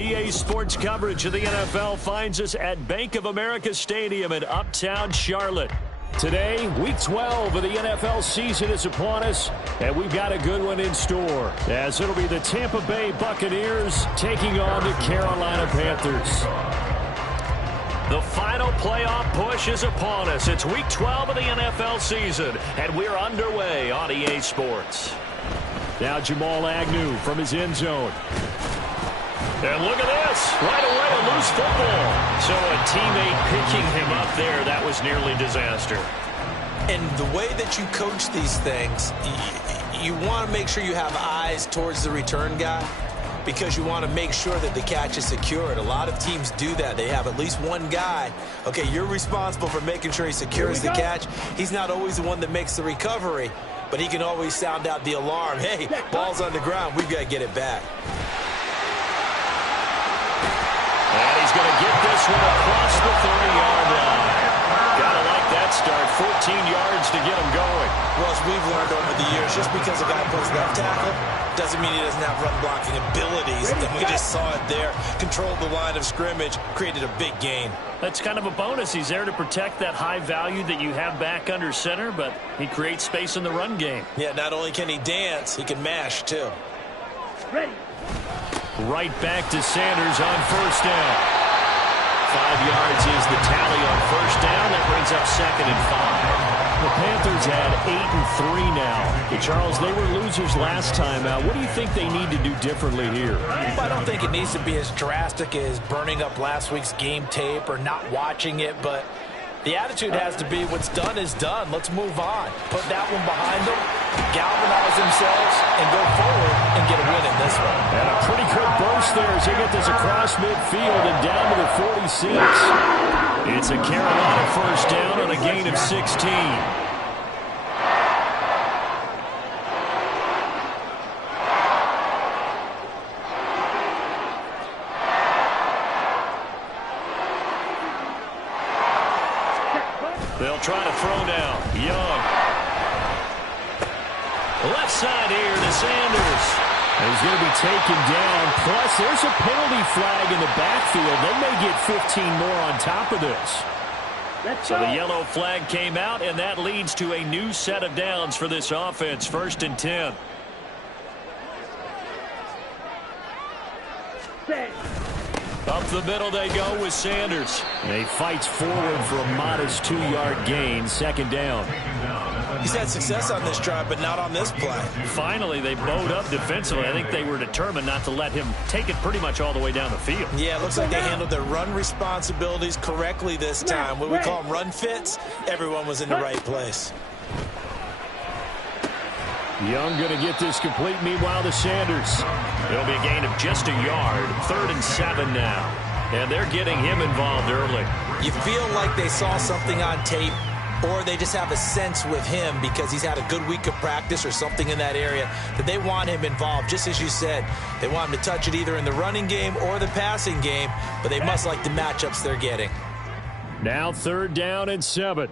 EA Sports coverage of the NFL finds us at Bank of America Stadium in Uptown Charlotte. Today, Week 12 of the NFL season is upon us, and we've got a good one in store, as it'll be the Tampa Bay Buccaneers taking on the Carolina Panthers. The final playoff push is upon us. It's Week 12 of the NFL season, and we're underway on EA Sports. Now Jamal Agnew from his end zone. And look at this. Right away, a loose football. So a teammate picking him up there, that was nearly disaster. And the way that you coach these things, you want to make sure you have eyes towards the return guy because you want to make sure that the catch is secured. A lot of teams do that. They have at least one guy. Okay, you're responsible for making sure he secures the catch. He's not always the one that makes the recovery, but he can always sound out the alarm. Hey, ball's on the ground. We've got to get it back. And he's going to get this one across the 30-yard line. Got to like that start. 14 yards to get him going. Well, as we've learned over the years, just because a guy plays left tackle doesn't mean he doesn't have run-blocking abilities. And we just saw it there. Controlled the line of scrimmage, created a big gain. That's kind of a bonus. He's there to protect that high value that you have back under center, but he creates space in the run game. Yeah, not only can he dance, he can mash, too. Ready. Right back to Sanders on first down. 5 yards is the tally on first down. That brings up 2nd and 5. The Panthers had 8-3 now. Charles, they were losers last time out. What do you think they need to do differently here? I don't think it needs to be as drastic as burning up last week's game tape or not watching it, but the attitude has to be what's done is done. Let's move on. Put that one behind them, galvanize themselves, and go forward and get a win in this one. And a pretty quick burst there as they get this across midfield and down to the 46. It's a Carolina first down on a gain of 16. They'll try to throw now. Young. Left side here to Sanders. He's going to be taken down. Plus, there's a penalty flag in the backfield. They may get 15 more on top of this. So the yellow flag came out, and that leads to a new set of downs for this offense. 1st and 10. Up the middle they go with Sanders. And he fights forward for a modest 2-yard gain. 2nd down. He's had success on this drive, but not on this play. Finally, they bowed up defensively. I think they were determined not to let him take it pretty much all the way down the field. Yeah, it looks like they handled their run responsibilities correctly this time. What we call them run fits, everyone was in the right place. Young going to get this complete. Meanwhile, to Sanders. It'll be a gain of just a yard. 3rd and 7 now. And they're getting him involved early. You feel like they saw something on tape, or they just have a sense with him because he's had a good week of practice or something in that area that they want him involved. Just as you said, they want him to touch it either in the running game or the passing game, but they must like the matchups they're getting. Now 3rd down and 7.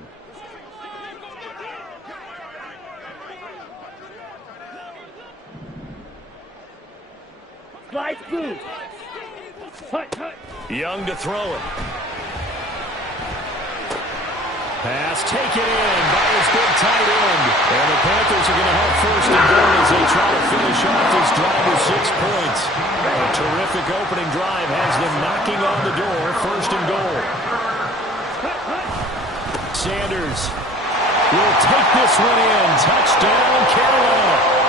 Young to throw it. Pass taken in by his big tight end. And the Panthers are going to have 1st and goal as they try to finish off this drive with 6 points. A terrific opening drive has them knocking on the door. 1st and goal. Sanders will take this one in. Touchdown, Carolina.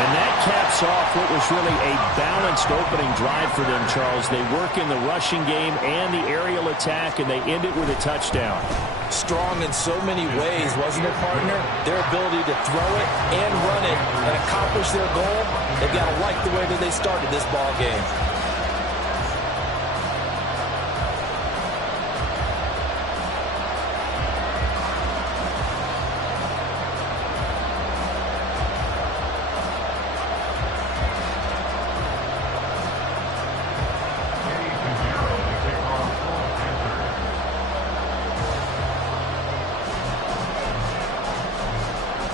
And that caps off what was really a balanced opening drive for them, Charles. They work in the rushing game and the aerial attack, and they end it with a touchdown. Strong in so many ways, wasn't it, partner? Their ability to throw it and run it and accomplish their goal, they've got to like the way that they started this ball game.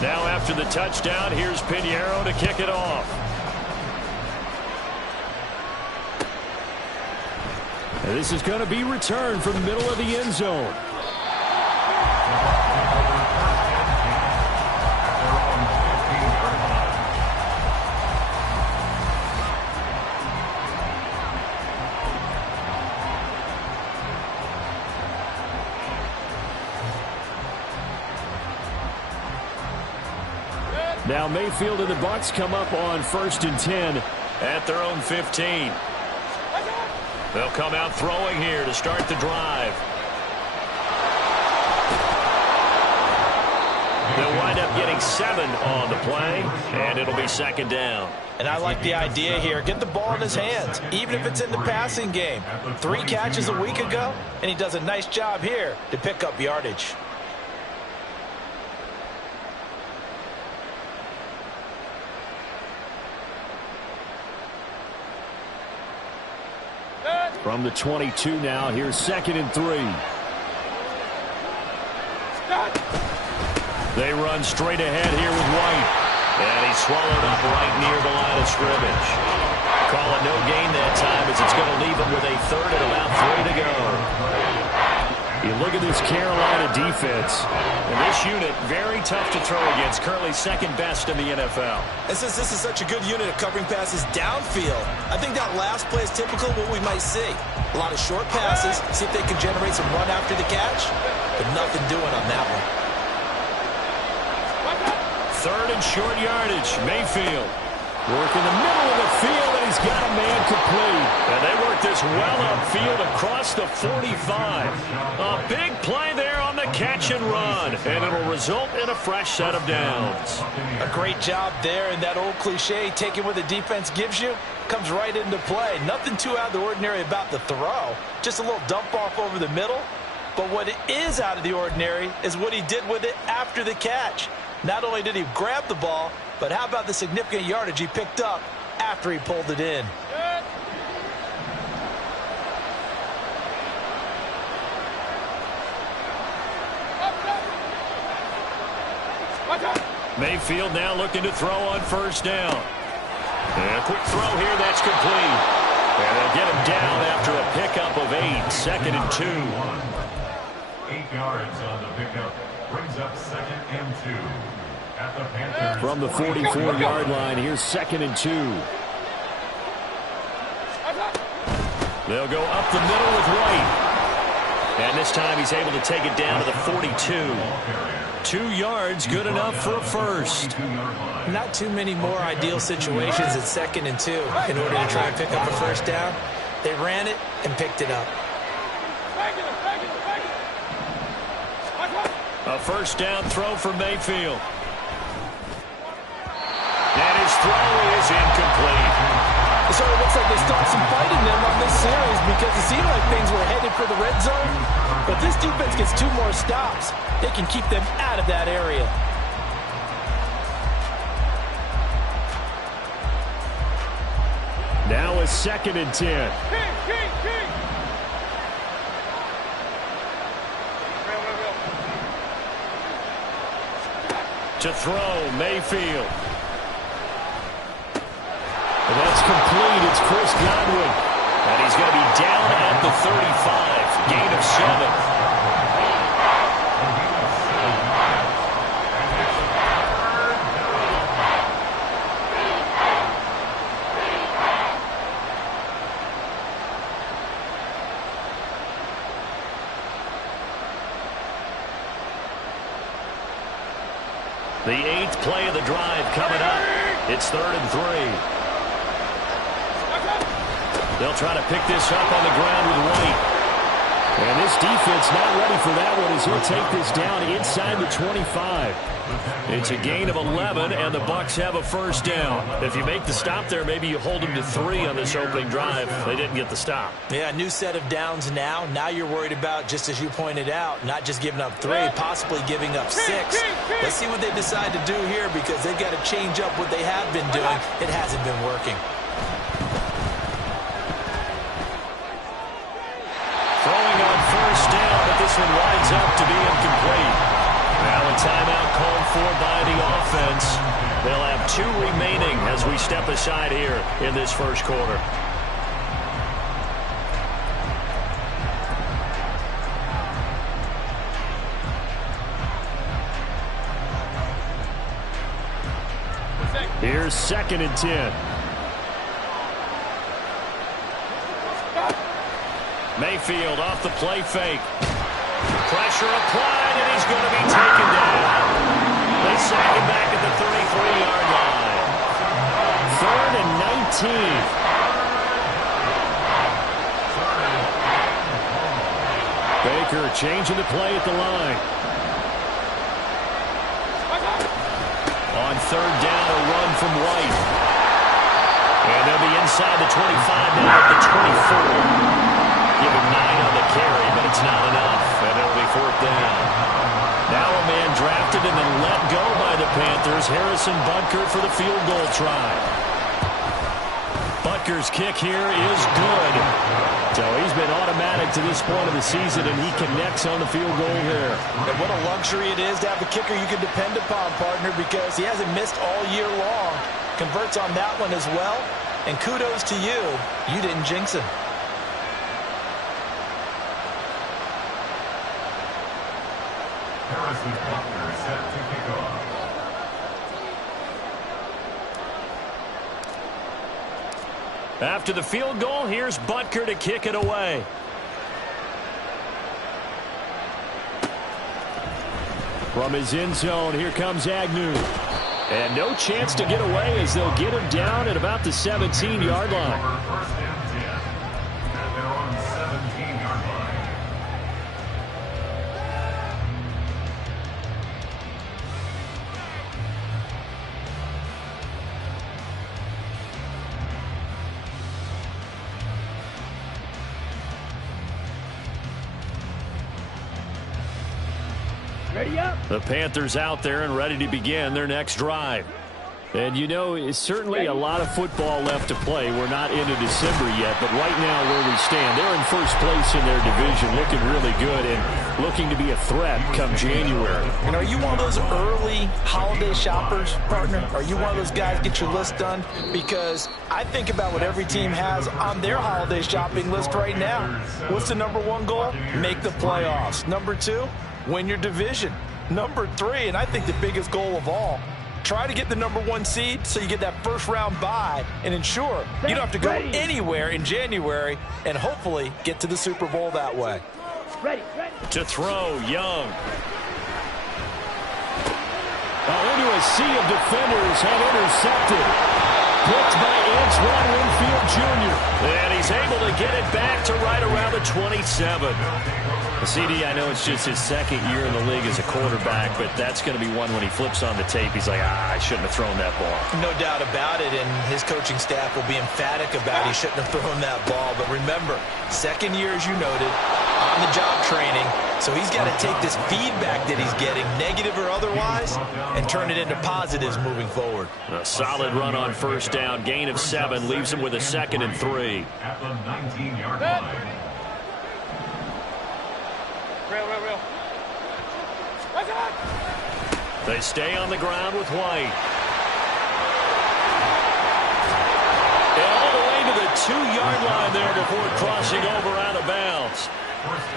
Now after the touchdown, here's Pinheiro to kick it off. And this is going to be returned from the middle of the end zone. Now Mayfield and the Bucs come up on 1st and 10 at their own 15. They'll come out throwing here to start the drive. They'll wind up getting 7 on the play, and it'll be 2nd down. And I like the idea here. Get the ball in his hands, even if it's in the passing game. 3 catches a week ago, and he does a nice job here to pick up yardage. From the 22 now, here's 2nd and 3. They run straight ahead here with White. And he's swallowed up right near the line of scrimmage. Call it no gain that time as it's going to leave him with a 3rd and about 3 to go. You look at this Carolina defense. And this unit, very tough to throw against. Currently 2nd best in the NFL. And since this is such a good unit of covering passes downfield, I think that last play is typical of what we might see. A lot of short passes, see if they can generate some run after the catch, but nothing doing on that one. 3rd and short yardage. Mayfield working the middle of the field, and he's got a man complete. And they work this well upfield across the 45. A big play there on the catch and run, and it'll result in a fresh set of downs. A great job there, and that old cliche, taking what the defense gives you, comes right into play. Nothing too out of the ordinary about the throw. Just a little dump off over the middle. But what is out of the ordinary is what he did with it after the catch. Not only did he grab the ball, but how about the significant yardage he picked up after he pulled it in? Mayfield now looking to throw on 1st down. And a quick throw here, that's complete. And they'll get him down after a pickup of 8, 2nd and 2. 8 yards on the pickup brings up 2nd and 2. At the Panthers. From the 44-yard line, here's 2nd and 2. They'll go up the middle with White. And this time he's able to take it down to the 42. 2 yards, good enough for a 1st. Not too many more ideal situations at 2nd and 2 in order to try and pick up a 1st down. They ran it and picked it up. A 1st down throw for Mayfield. And his throw is incomplete. So it looks like they start some fighting them on this series because it seemed like things were headed for the red zone. But this defense gets 2 more stops. They can keep them out of that area. Now a 2nd and 10. To throw, Mayfield. And that's complete. It's Chris Godwin. And he's going to be down at the 35. Gain of 7. The 8th play of the drive coming up. It's 3rd and 3. They'll try to pick this up on the ground with White. And this defense not ready for that one as he'll take this down inside the 25. It's a gain of 11, and the Bucs have a 1st down. If you make the stop there, maybe you hold them to 3 on this opening drive. They didn't get the stop. Yeah, new set of downs now. Now you're worried about, just as you pointed out, not just giving up 3, possibly giving up 6. Let's see what they decide to do here because they've got to change up what they have been doing. It hasn't been working. Throwing on 1st down, but this one winds up to be incomplete. Now a timeout called for by the offense. They'll have 2 remaining as we step aside here in this 1st quarter. Here's 2nd and 10. Mayfield off the play fake. Pressure applied, and he's going to be taken down. They sack him back at the 33-yard line. 3rd and 19. Baker changing the play at the line. On 3rd down, a run from White. And they'll be inside the 25 now at the 24. Give him 9 on the carry, but it's not enough. And it'll be 4th down. Now a man drafted and then let go by the Panthers. Harrison Butker for the field goal try. Butker's kick here is good. So he's been automatic to this point of the season, and he connects on the field goal here. And what a luxury it is to have a kicker you can depend upon, partner, because he hasn't missed all year long. Converts on that one as well. And kudos to you. You didn't jinx him. Harrison Butker set to kick off. After the field goal, here's Butker to kick it away. From his end zone, here comes Agnew. And no chance to get away as they'll get him down at about the 17-yard line. 1st and 10. And they're on 17-yard line. The Panthers out there and ready to begin their next drive. And you know, it's certainly a lot of football left to play. We're not into December yet, but right now where we stand, they're in first place in their division, looking really good and looking to be a threat come January. And are you one of those early holiday shoppers, partner? Are you one of those guys get your list done? Because I think about what every team has on their holiday shopping list right now. What's the #1 goal? Make the playoffs. #2, win your division. #3, and I think the biggest goal of all, try to get the #1 seed so you get that first-round bye and ensure you don't have to go anywhere in January and hopefully get to the Super Bowl that way. To throw, Young. Into a sea of defenders and intercepted. Picked by Antoine Winfield Jr. And he's able to get it back to right around the 27. CD, I know it's just his 2nd year in the league as a quarterback, but that's going to be one when he flips on the tape. He's like, I shouldn't have thrown that ball. No doubt about it, and his coaching staff will be emphatic about he shouldn't have thrown that ball. But remember, 2nd year, as you noted, on-the-job training, so he's got to take this feedback that he's getting, negative or otherwise, and turn it into positives moving forward. A solid run on 1st down, gain of 7, leaves him with a 2nd and 3. At the 19-yard line. They stay on the ground with White. And all the way to the 2-yard line there before crossing over out of bounds.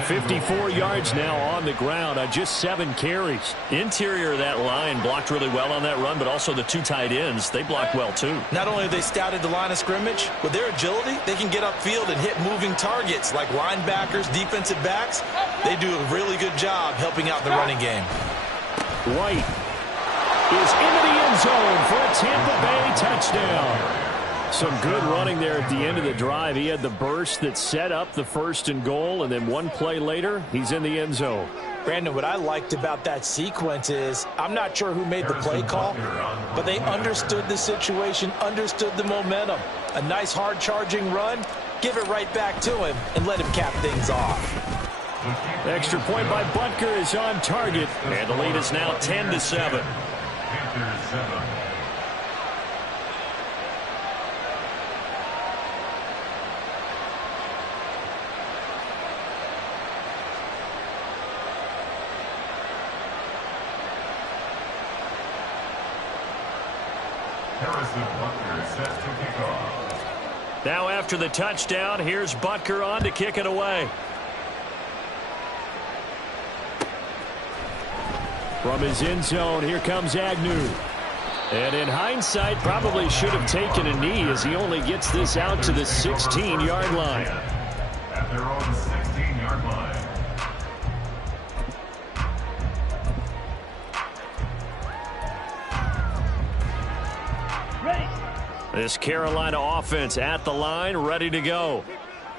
54 yards now on the ground on just 7 carries. Interior of that line blocked really well on that run, but also the 2 tight ends, they blocked well too. Not only have they scouted the line of scrimmage, with their agility, they can get upfield and hit moving targets like linebackers, defensive backs. They do a really good job helping out the running game. White is into the end zone for a Tampa Bay touchdown. Some good running there at the end of the drive. He had the burst that set up the 1st and goal, and then one play later, he's in the end zone. Brandon, what I liked about that sequence is I'm not sure who made the play call, but they understood the situation, understood the momentum. A nice hard-charging run, give it right back to him, and let him cap things off. Extra point by Butker is on target, and the lead is now 10-7. Panthers 7. Harrison Butker set to kick off. Now after the touchdown, here's Butker on to kick it away. From his end zone, here comes Agnew. And in hindsight, probably should have taken a knee as he only gets this out to the 16-yard line. At their own 16-yard line. This Carolina offense at the line, ready to go.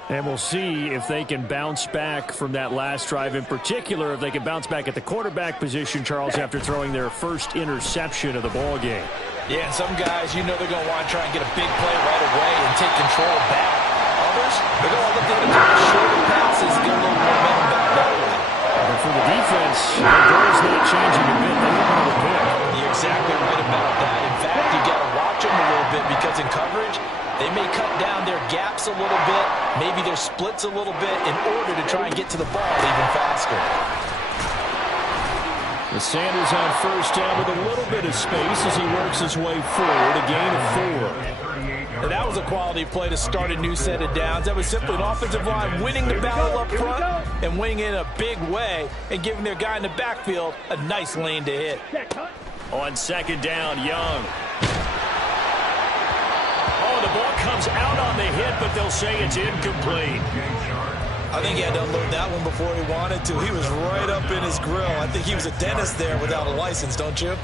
And we'll see if they can bounce back from that last drive, in particular if they can bounce back at the quarterback position, Charles, after throwing their first interception of the ball game. Yeah, and some guys, you know they're going to want to try and get a big play right away and take control back. Others, they're going to look at the shorter passes and get a little momentum back that way. But for the defense, their goal's not changing a bit. They want to pick. You're exactly right about that. In fact, you got to watch them a little bit because in coverage, they may cut down their gaps a little bit, maybe their splits a little bit in order to try and get to the ball even faster. The Sanders on first down with a little bit of space as he works his way forward, a gain of 4. And that was a quality play to start a new set of downs. That was simply an offensive line winning the battle up front and winning it in a big way and giving their guy in the backfield a nice lane to hit. On second down, Young. Oh, the ball comes out on the hit, but they'll say it's incomplete. I think he had to unload that one before he wanted to. He was right up in his grill. I think he was a dentist there without a license, don't you?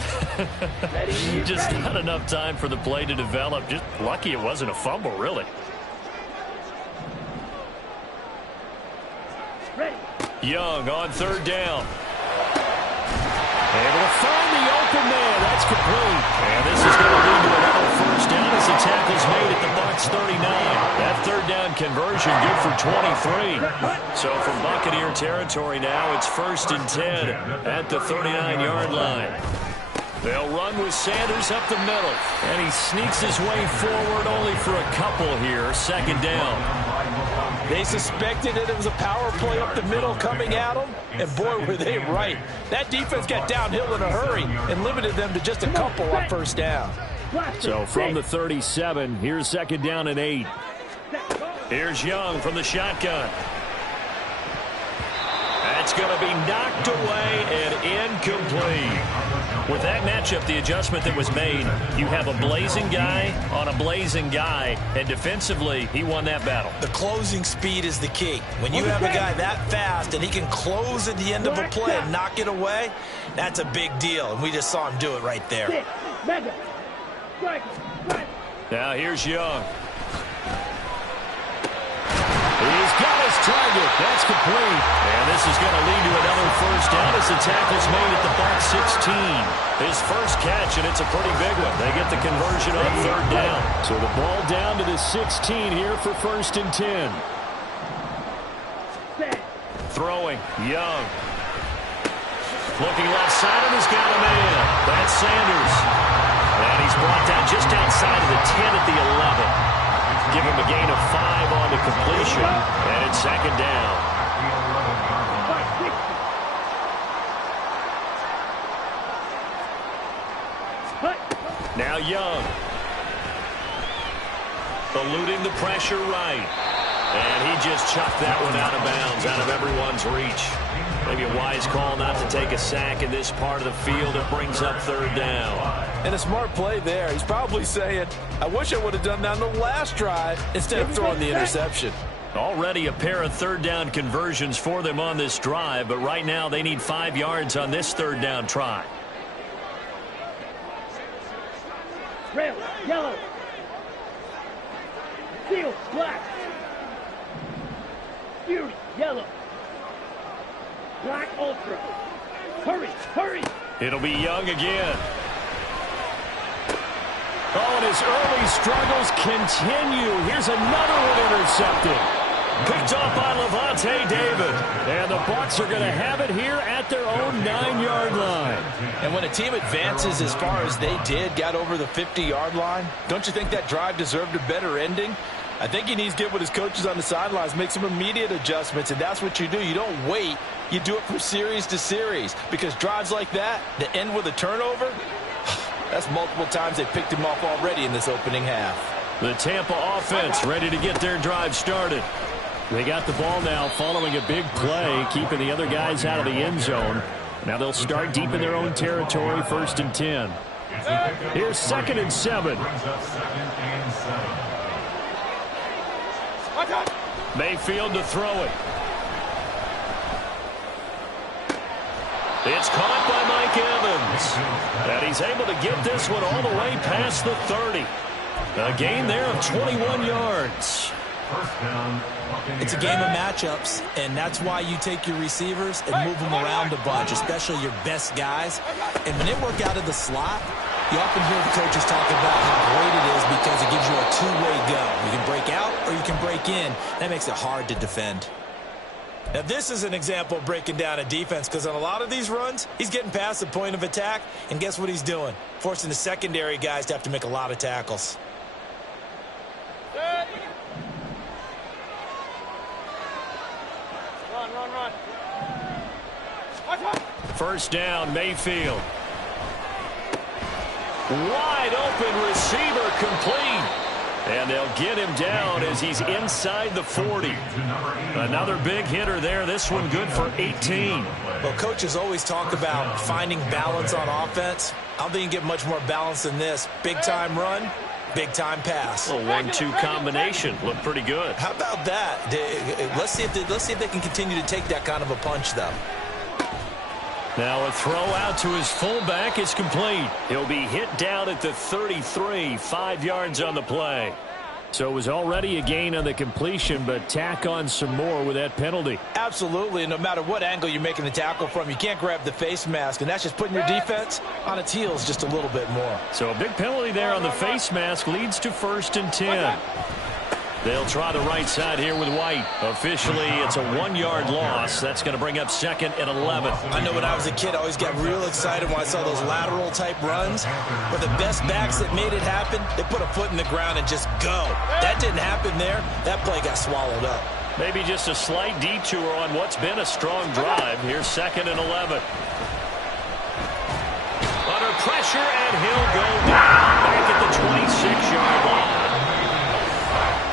Just not enough time for the play to develop. Just lucky it wasn't a fumble, really. Young on third down. Able to find the open man. That's complete. And this is going to lead to another first down as the tackle's made at the Bucs 39. That third down conversion good for 23. So from Buccaneer territory now, it's 1st and 10 at the 39-yard line. They'll run with Sanders up the middle. And he sneaks his way forward only for a couple here. Second down. They suspected that it was a power play up the middle coming at them, and boy, were they right. That defense got downhill in a hurry and limited them to just a couple on first down. So from the 37, here's second down and 8. Here's Young from the shotgun. That's going to be knocked away and incomplete. With that matchup, the adjustment that was made, you have a blazing guy on a blazing guy, and defensively, he won that battle. The closing speed is the key. When you have a guy that fast and he can close at the end of a play and knock it away, that's a big deal, and we just saw him do it right there. Now here's Young. He's got his target. That's complete. And this is going to lead to another first down as the tackle's made at the Bucs 16. His first catch, and it's a pretty big one. They get the conversion on third down. So the ball down to the 16 here for 1st and 10. Throwing, Young. Looking left side, and he's got a man. That's Sanders. And he's brought down just outside of the 10 at the 11. Give him a gain of 5 on the completion, and it's second down. Now Young. Eluding the pressure right. And he just chucked that one out of bounds, out of everyone's reach. Maybe a wise call not to take a sack in this part of the field. It brings up third down. And a smart play there. He's probably saying, I wish I would have done that on the last drive instead of throwing the interception. Already a pair of third down conversions for them on this drive, but right now they need 5 yards on this third down try. Rail, yellow. Seal, black. Fierce, yellow. Black ultra. Hurry, hurry. It'll be Young again. Oh, and his early struggles continue. Here's another one intercepted. Picked off by Levante David. And the Bucs are going to have it here at their own 9-yard line. And when a team advances as far as they did, got over the 50-yard line, don't you think that drive deserved a better ending? I think he needs to get with his coaches on the sidelines, make some immediate adjustments, and that's what you do. You don't wait. You do it from series to series, because drives like that end with a turnover, that's multiple times they picked him off already in this opening half. The Tampa offense ready to get their drive started. They got the ball now following a big play, keeping the other guys out of the end zone. Now they'll start deep in their own territory, 1st and 10. Here's 2nd and 7. Brings up 2nd and 7. Mayfield to throw it. It's caught by Mike Evans. And he's able to get this one all the way past the 30. A gain there of 21 yards. First down. It's a game of matchups, and that's why you take your receivers and move them around a bunch, especially your best guys. And when they work out of the slot, you often hear the coaches talk about how great it is because it gives you a two-way go. You can break out or you can break in. That makes it hard to defend. Now, this is an example of breaking down a defense because on a lot of these runs, he's getting past the point of attack, and guess what he's doing? Forcing the secondary guys to have to make a lot of tackles. Run. First down, Mayfield. Wide open receiver complete. And they'll get him down as he's inside the 40. Another big hitter there. This one good for 18. Well, coaches always talk about finding balance on offense. I don't think you can get much more balance than this. Big-time run, big-time pass. A 1-2 combination. Looked pretty good. How about that? Let's see if they can continue to take that kind of a punch, though. Now a throw out to his fullback is complete. He'll be hit down at the 33, 5 yards on the play. So it was already a gain on the completion, but tack on some more with that penalty. Absolutely, and no matter what angle you're making the tackle from, you can't grab the face mask, and that's just putting your defense on its heels just a little bit more. So a big penalty there on the face mask leads to 1st and 10. They'll try the right side here with White. Officially, it's a 1-yard loss. That's going to bring up 2nd and 11. I know when I was a kid, I always got real excited when I saw those lateral-type runs. But the best backs that made it happen, they put a foot in the ground and just go. That didn't happen there. That play got swallowed up. Maybe just a slight detour on what's been a strong drive. Here's 2nd and 11. Under pressure, and he'll go down back at the 26-yard line.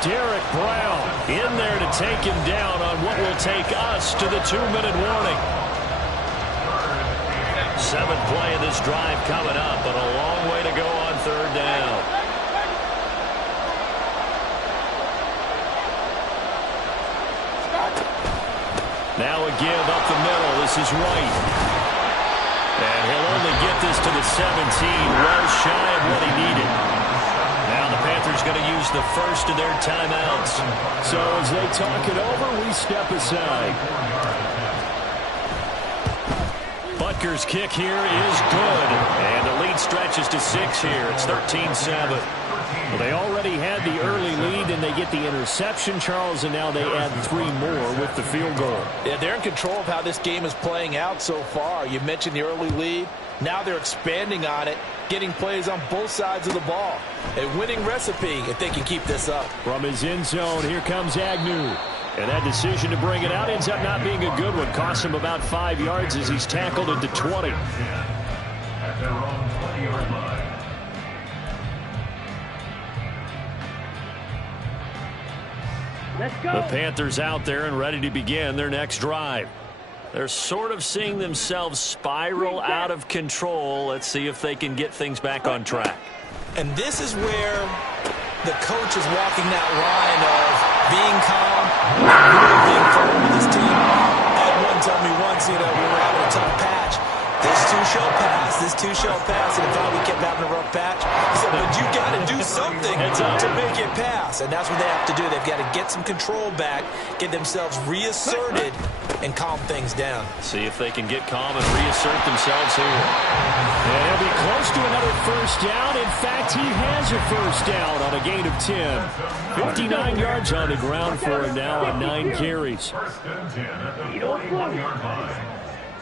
Derek Brown in there to take him down on what will take us to the 2-minute warning. 7th play of this drive coming up, but a long way to go on 3rd down. Now a give up the middle. This is White. And he'll only get this to the 17, well shy of what he needed. Now the Panthers going to use the first of their timeouts. So as they talk it over, we step aside. Butker's kick here is good. And the lead stretches to 6 here. It's 13-7. Well, they already had the early lead, and they get the interception, Charles, and now they add 3 more with the field goal. Yeah, they're in control of how this game is playing out so far. You mentioned the early lead. Now they're expanding on it, getting plays on both sides of the ball. A winning recipe if they can keep this up. From his end zone, here comes Agnew. And that decision to bring it out ends up not being a good one. Costs him about 5 yards as he's tackled at the 20. At their own 20-yard line. Let's go. The Panthers out there and ready to begin their next drive. They're sort of seeing themselves spiral out of control. Let's see if they can get things back on track. And this is where the coach is walking that line of being calm, really being firm with his team. I had one tell me once, we were having a tough patch. This too shall pass, this too shall pass. And if we kept having a rough patch, he said, but you got to do something to make it pass. And that's what they have to do. They've got to get some control back, get themselves reasserted, and calm things down. See if they can get calm and reassert themselves here. And he'll be close to another first down. In fact, he has a first down on a gain of 10. 59 yards on the ground for him now on 9 carries. First and 10 at the 41-yard line.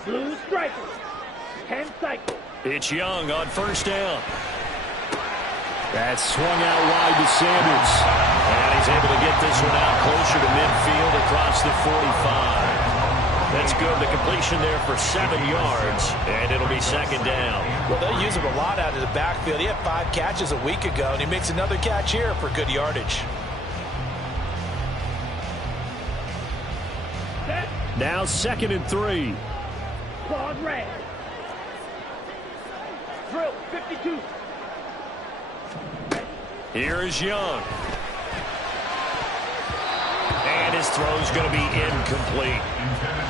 Blue strikers. 10 cycles. It's Young on first down. That's swung out wide to Sanders. And he's able to get this one out closer to midfield across the 45. That's good. The completion there for 7 yards, and it'll be 2nd down. Well, they'll use him a lot out of the backfield. He had 5 catches a week ago, and he makes another catch here for good yardage. Set. Now 2nd and 3. Claude red. Drill, 52. Here is Young. And his throw's going to be incomplete.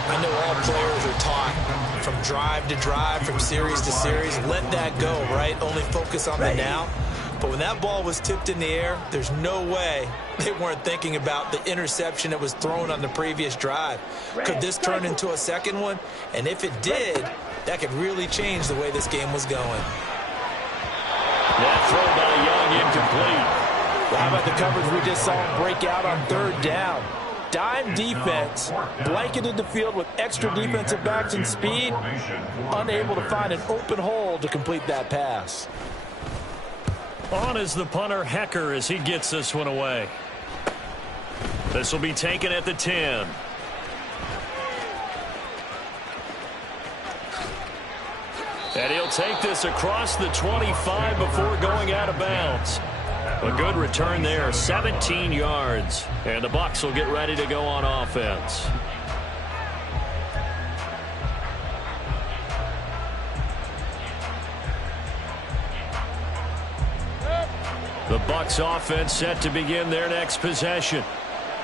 I know all players are taught from drive to drive, from series to series. Let that go, right? Only focus on the now. But when that ball was tipped in the air, there's no way they weren't thinking about the interception that was thrown on the previous drive. Could this turn into a second one? And if it did, that could really change the way this game was going. That throw by Young incomplete. Well, how about the coverage we just saw him break out on third down? Dime defense, blanketed the field with extra defensive backs and speed, unable to find an open hole to complete that pass. On is the punter, Hecker, as he gets this one away. This will be taken at the 10. And he'll take this across the 25 before going out of bounds. A good return there, 17 yards. And the Bucs will get ready to go on offense. The Bucs offense set to begin their next possession.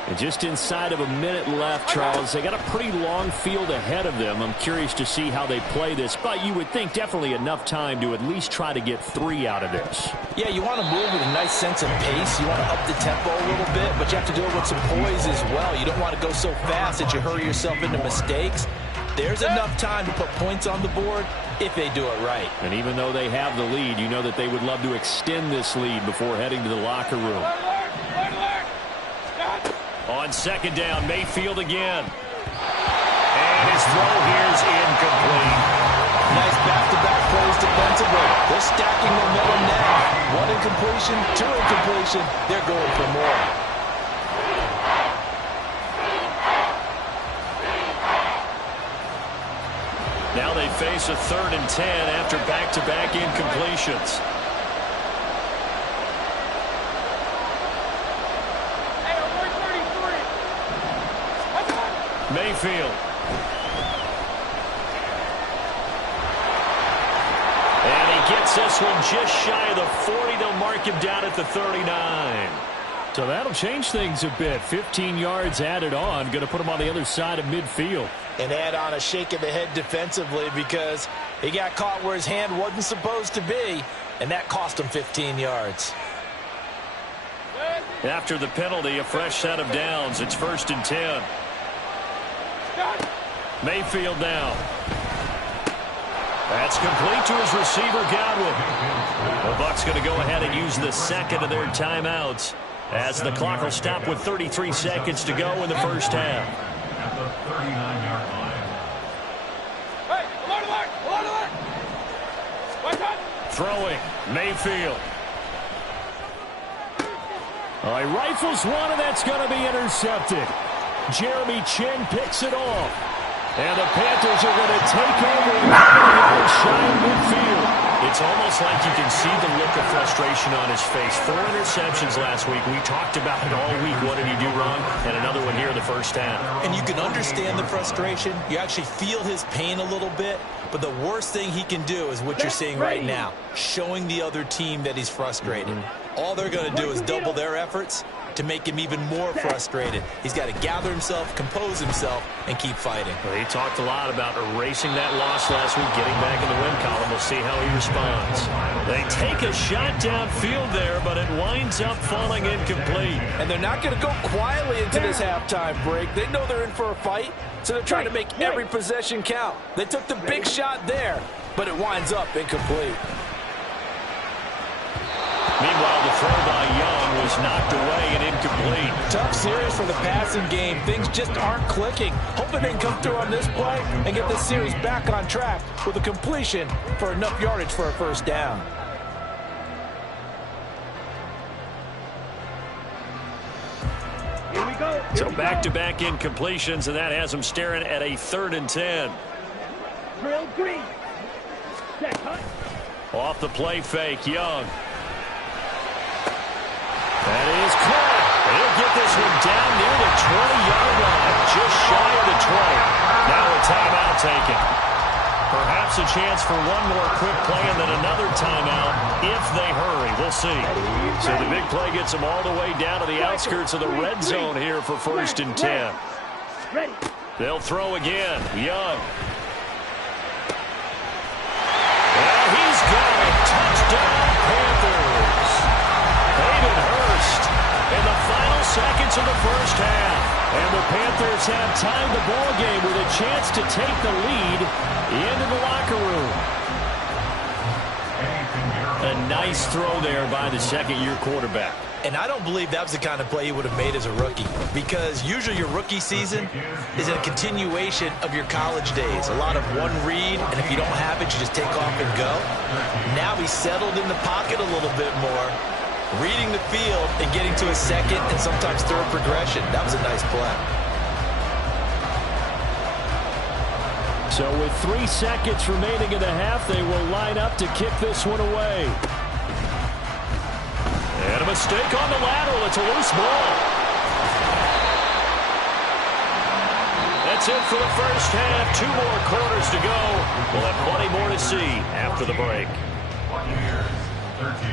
And just inside of a minute left, Charles, they got a pretty long field ahead of them. I'm curious to see how they play this, but you would think definitely enough time to at least try to get 3 out of this. Yeah, you want to move with a nice sense of pace. You want to up the tempo a little bit, but you have to do it with some poise as well. You don't want to go so fast that you hurry yourself into mistakes. There's enough time to put points on the board if they do it right. And even though they have the lead, you know that they would love to extend this lead before heading to the locker room. On second down, Mayfield again. And his throw here is incomplete. Nice back-to-back plays defensively. They're stacking momentum now. 1 incompletion, 2 incompletion. They're going for more. Now they face a 3rd and 10 after back-to-back incompletions. Mayfield. And he gets this one just shy of the 40. They'll mark him down at the 39. So that'll change things a bit. 15 yards added on. Going to put him on the other side of midfield. And add on a shake of the head defensively because he got caught where his hand wasn't supposed to be, and that cost him 15 yards. After the penalty, a fresh set of downs. It's 1st and 10. Mayfield now. That's complete to his receiver, Godwin. The Bucs going to go ahead and use the second of their timeouts as the clock will stop with 33 seconds to go in the first half. At the 39-yard line. Hey, alert! Throwing, Mayfield. All right, rifles one, and that's going to be intercepted. Jeremy Chin picks it off. And the Panthers are going to take over shy of midfield. It's almost like you can see the look of frustration on his face. 4 interceptions last week. We talked about it all week. What did he do wrong? And another one here in the first half. And you can understand the frustration. You actually feel his pain a little bit. But the worst thing he can do is what you're seeing right now, showing the other team that he's frustrated. All they're going to do is double their efforts to make him even more frustrated. He's got to gather himself, compose himself, and keep fighting. Well, he talked a lot about erasing that loss last week, getting back in the win column. We'll see how he responds. They take a shot downfield there, but it winds up falling incomplete. And they're not going to go quietly into this halftime break. They know they're in for a fight, so they're trying to make every possession count. They took the big shot there, but it winds up incomplete. Meanwhile, the throw by Young was knocked away and incomplete. Tough series for the passing game. Things just aren't clicking. Hoping they can come through on this play and get this series back on track with a completion for enough yardage for a first down. Here we go. So back-to-back incompletions, and that has them staring at a 3rd and 10. Drill green. Set cut. Off the play fake, Young. That is caught. He'll get this one down near the 20-yard line, just shy of the 20. Now a timeout taken. Perhaps a chance for one more quick play and then another We'll see. So the big play gets them all the way down to the outskirts of the red zone here for 1st and 10. Ready. They'll throw again. Young. Well, he's got it. Touchdown, Panthers. Hayden Hurst in the final seconds of the first half. And the Panthers have tied the ball game with a chance to take the lead into the locker room. A nice throw there by the second-year quarterback. And I don't believe that was the kind of play he would have made as a rookie, because usually your rookie season is a continuation of your college days. A lot of one read, and if you don't have it, you just take off and go. Now he's settled in the pocket a little bit more, reading the field and getting to a second and sometimes third progression. That was a nice play. So with 3 seconds remaining in the half, they will line up to kick this one away. And a mistake on the lateral. It's a loose ball. That's it for the first half. 2 more quarters to go. We'll have plenty more to see after the break. Buccaneers, 13.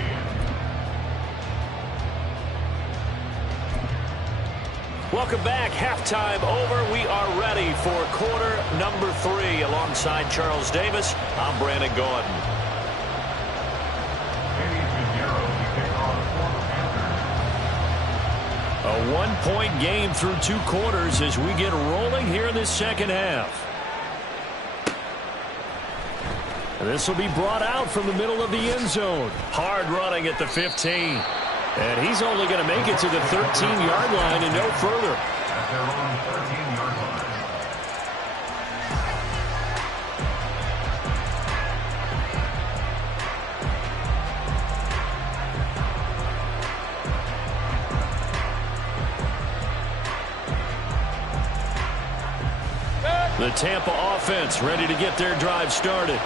Welcome back. Halftime over. We are ready for quarter number 3. Alongside Charles Davis, I'm Brandon Gordon. A 1-point game through 2 quarters as we get rolling here in this second half. And this will be brought out from the middle of the end zone. Hard running at the 15. And he's only going to make it to the 13-yard line and no further. At their own 13-yard line. The Tampa offense ready to get their drive started.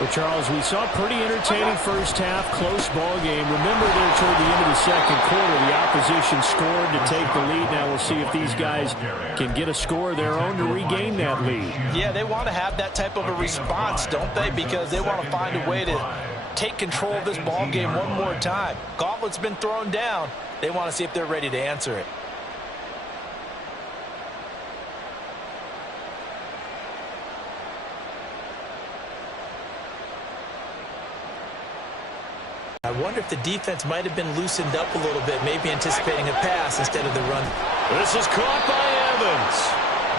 Well, Charles, we saw a pretty entertaining first half, close ball game. Remember there toward the end of the second quarter, the opposition scored to take the lead. Now we'll see if these guys can get a score of their own to regain that lead. Yeah, they want to have that type of a response, don't they? Because they want to find a way to take control of this ball game one more time. Gauntlet's been thrown down. They want to see if they're ready to answer it. I wonder if the defense might have been loosened up a little bit, maybe anticipating a pass instead of the run. This is caught by Evans.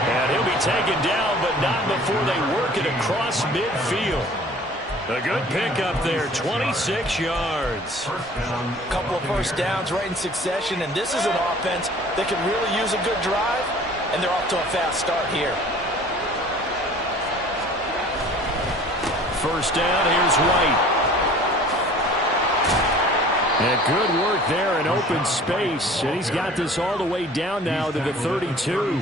And he'll be taken down, but not before they work it across midfield. A good pickup there, 26 yards. A couple of first downs right in succession, and this is an offense that can really use a good drive, and they're off to a fast start here. First down, here's White. And good work there in open space. And he's got this all the way down now to the 32.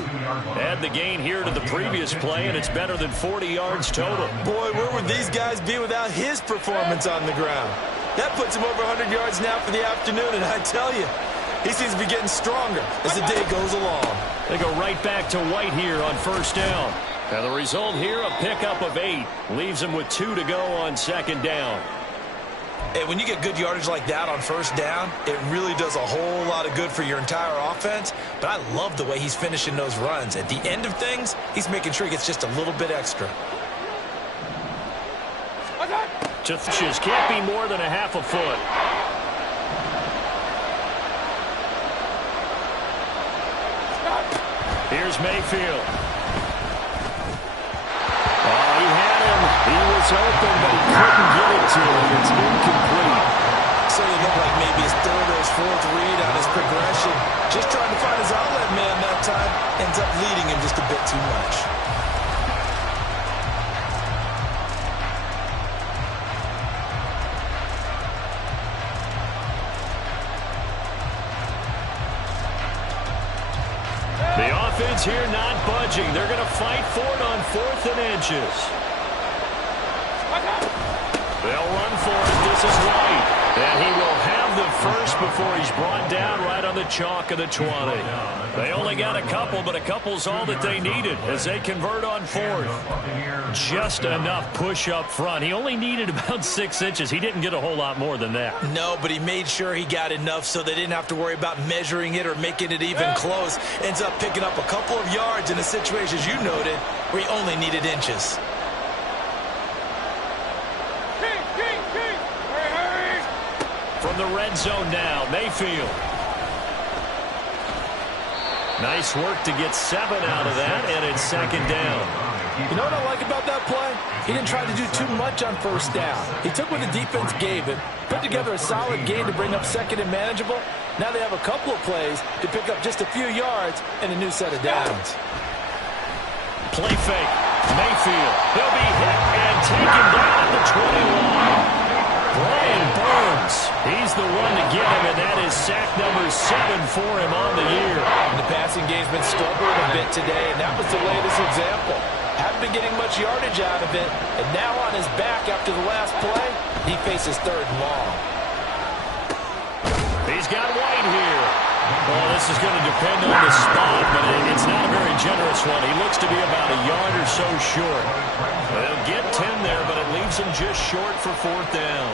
Add the gain here to the previous play, and it's better than 40 yards total. Boy, where would these guys be without his performance on the ground? That puts him over 100 yards now for the afternoon, and I tell you, he seems to be getting stronger as the day goes along. They go right back to White here on first down. And the result here, a pickup of 8. Leaves him with 2 to go on second down. And when you get good yardage like that on first down, it really does a whole lot of good for your entire offense. But I love the way he's finishing those runs. At the end of things, he's making sure he gets just a little bit extra. Just can't be more than a half a foot. Here's Mayfield. Oh, he had him. He was open, but he couldn't get it to him. It's incomplete. So it looked like maybe his third or his fourth read on his progression. Just trying to find his outlet man that time. Ends up leading him just a bit too much. The offense here not budging. They're going to fight for it on 4th and inches. They'll run for it. This is White. And he will have the first before he's brought down right on the chalk of the 20. They only got a couple, but a couple's all that they needed as they convert on fourth. Just enough push up front. He only needed about 6 inches. He didn't get a whole lot more than that. No, but he made sure he got enough so they didn't have to worry about measuring it or making it even close. Ends up picking up a couple of yards in a situation, as you noted, where he only needed inches. From the red zone now, Mayfield. Nice work to get 7 out of that, and it's second down. You know what I like about that play? He didn't try to do too much on first down. He took what the defense gave him, put together a solid game to bring up second and manageable. Now they have a couple of plays to pick up just a few yards and a new set of downs. Play fake. Mayfield. He'll be hit and taken down at the 20 line. Brian Burns, he's the one to get him, and that is sack number 7 for him on the year. And the passing game's been struggling a bit today, and that was the latest example. Haven't been getting much yardage out of it, and now on his back after the last play, he faces 3rd and long. He's got White here. Well, this is going to depend on the spot, but it's not a very generous one. He looks to be about a yard or so short. They'll get 10 there, but it leaves him just short for 4th down.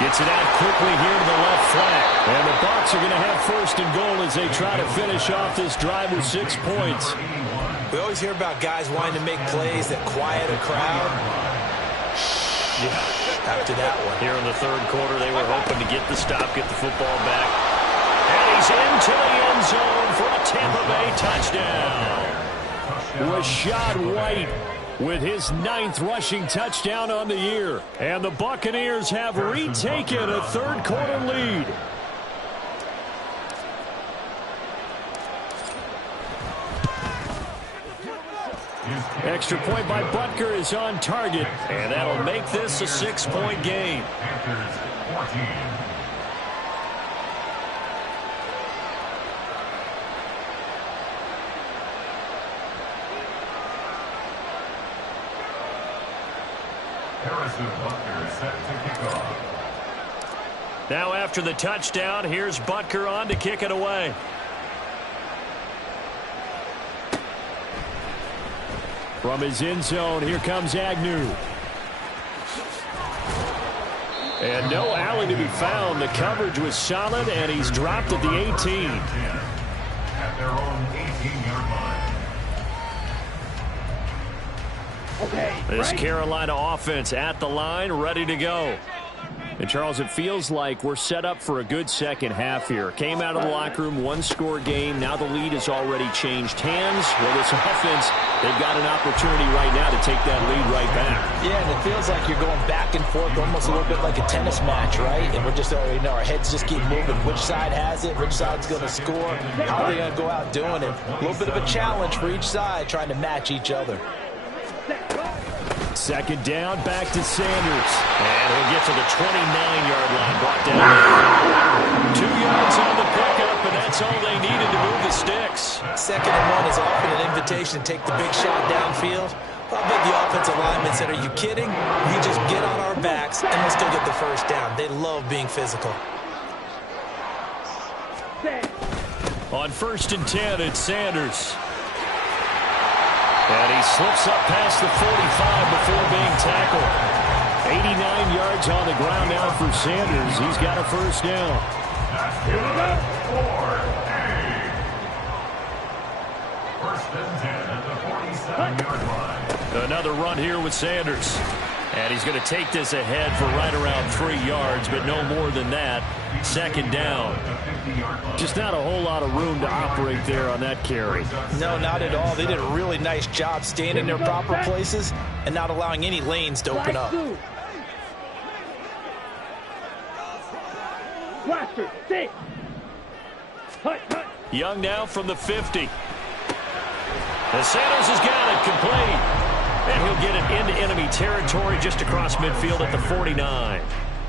Gets it out quickly here to the left flank. And the Bucs are going to have 1st and goal as they try to finish off this drive with 6 points. We always hear about guys wanting to make plays that quiet a crowd. Yeah, after that one. Here in the 3rd quarter, they were hoping to get the stop, get the football back. And he's into the end zone for a Tampa Bay touchdown. Rashad White with his 9th rushing touchdown on the year. And the Buccaneers have retaken a 3rd quarter lead. Extra point by Butker is on target, and that'll make this a 6-point game. Panthers 14. Harrison Butker set to kick off. Now after the touchdown, here's Butker on to kick it away. From his end zone, here comes Agnew. And no alley to be found. The coverage was solid, and he's dropped at the 18. At their own 18-yard line. Okay, This Carolina offense at the line, ready to go. And, Charles, it feels like we're set up for a good second half here. Came out of the locker room, 1-score game. Now the lead has already changed hands. Well, this offense, they've got an opportunity right now to take that lead right back. Yeah, and it feels like you're going back and forth almost a little bit like a tennis match, right? And we're just already know our heads just keep moving. Which side has it? Which side's going to score? How are they going to go out doing it? A little bit of a challenge for each side trying to match each other. Second down, back to Sanders. And he'll get to the 29-yard line, brought down. 2 yards on the pickup, and that's all they needed to move the sticks. 2nd and 1 is often an invitation to take the big shot downfield. I bet the offensive lineman said, are you kidding? We just get on our backs and let's go get the 1st down. They love being physical. On 1st and 10, it's Sanders. And he slips up past the 45 before being tackled. 89 yards on the ground now for Sanders. He's got a 1st down. Here we go. 1st and 10 at the 47-yard line. Another run here with Sanders. And he's going to take this ahead for right around 3 yards, but no more than that. 2nd down. Just not a whole lot of room to operate there on that carry. No, not at all. They did a really nice job staying in their proper places and not allowing any lanes to open up. Blaster, 6. Hut. Young now from the 50. And Sanders has got it complete. And he'll get it into enemy territory just across midfield at the 49.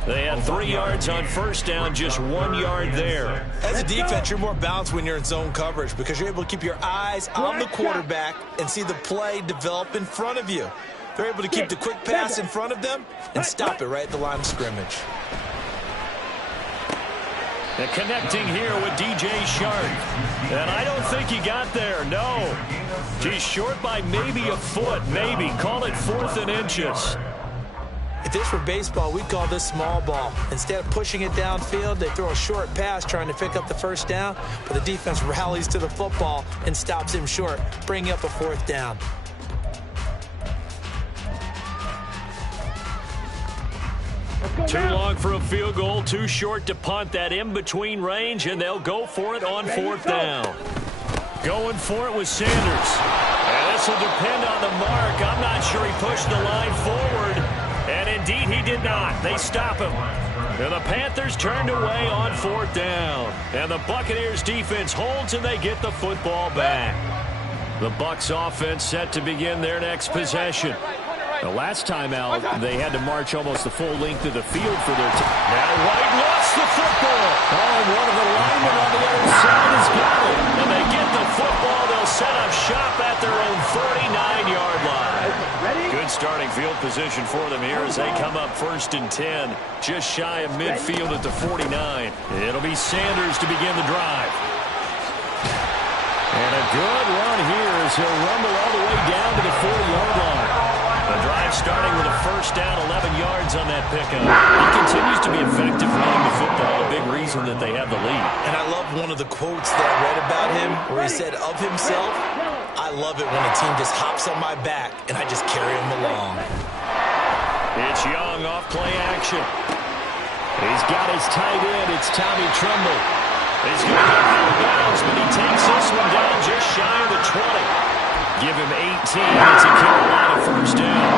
They had 3 yards on first down, just 1 yard there. As a defense, you're more balanced when you're in zone coverage because you're able to keep your eyes on the quarterback and see the play develop in front of you. They're able to keep the quick pass in front of them and stop it right at the line of scrimmage. And connecting here with DJ Shark. And I don't think he got there, no. He's short by maybe a foot, maybe. Call it 4th and inches. If this were baseball, we'd call this small ball. Instead of pushing it downfield, they throw a short pass trying to pick up the first down, but the defense rallies to the football and stops him short, bringing up a 4th down. Too long for a field goal, too short to punt. That in-between range, and they'll go for it on 4th down. Going for it with Sanders. And this will depend on the mark. I'm not sure he pushed the line forward. And indeed, he did not. They stop him. And the Panthers turned away on 4th down. And the Buccaneers defense holds, and they get the football back. The Bucs offense set to begin their next possession. The last time out, they had to march almost the full length of the field for their team. Now White lost the football. Oh, and one of the linemen on the other side has got it. And they get the football. They'll set up shop at their own 49-yard line. Good starting field position for them here as they come up 1st and 10. Just shy of midfield at the 49. It'll be Sanders to begin the drive. And a good run here as he'll rumble all the way down to the 40-yard line. The drive starting with a first down, 11 yards on that pickup. He continues to be effective running the football, a big reason that they have the lead. And I love one of the quotes that I read about him where he said of himself, "I love it when a team just hops on my back and I just carry them along." It's Young off play action. He's got his tight end. It's Tommy Tremble. He's going to get out of bounds, but he takes this one down just shy of the 20. Give him 18. It's a Carolina first down.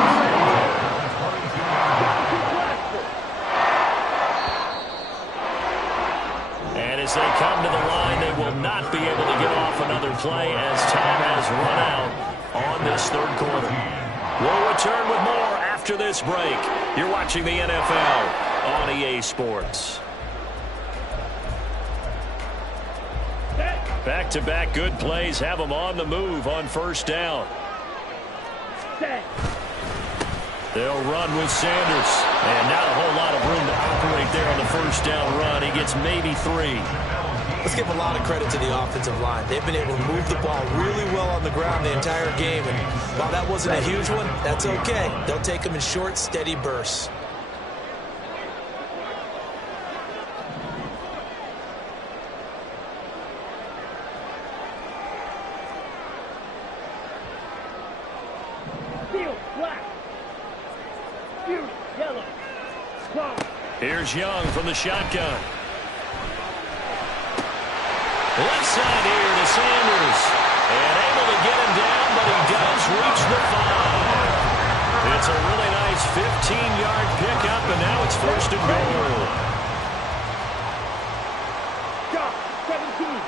And as they come to the line, they will not be able to get off another play as time has run out on this 3rd quarter. We'll return with more after this break. You're watching the NFL on EA Sports. Back-to-back good plays have them on the move on first down. They'll run with Sanders. And not a whole lot of room to operate there on the first down run. He gets maybe 3. Let's give a lot of credit to the offensive line. They've been able to move the ball really well on the ground the entire game. And while that wasn't a huge one, that's okay. They'll take them in short, steady bursts. Here's Young from the shotgun. Left side here to Sanders. And able to get him down, but he does reach the 5. It's a really nice 15-yard pickup, and now it's 1st and goal. 17.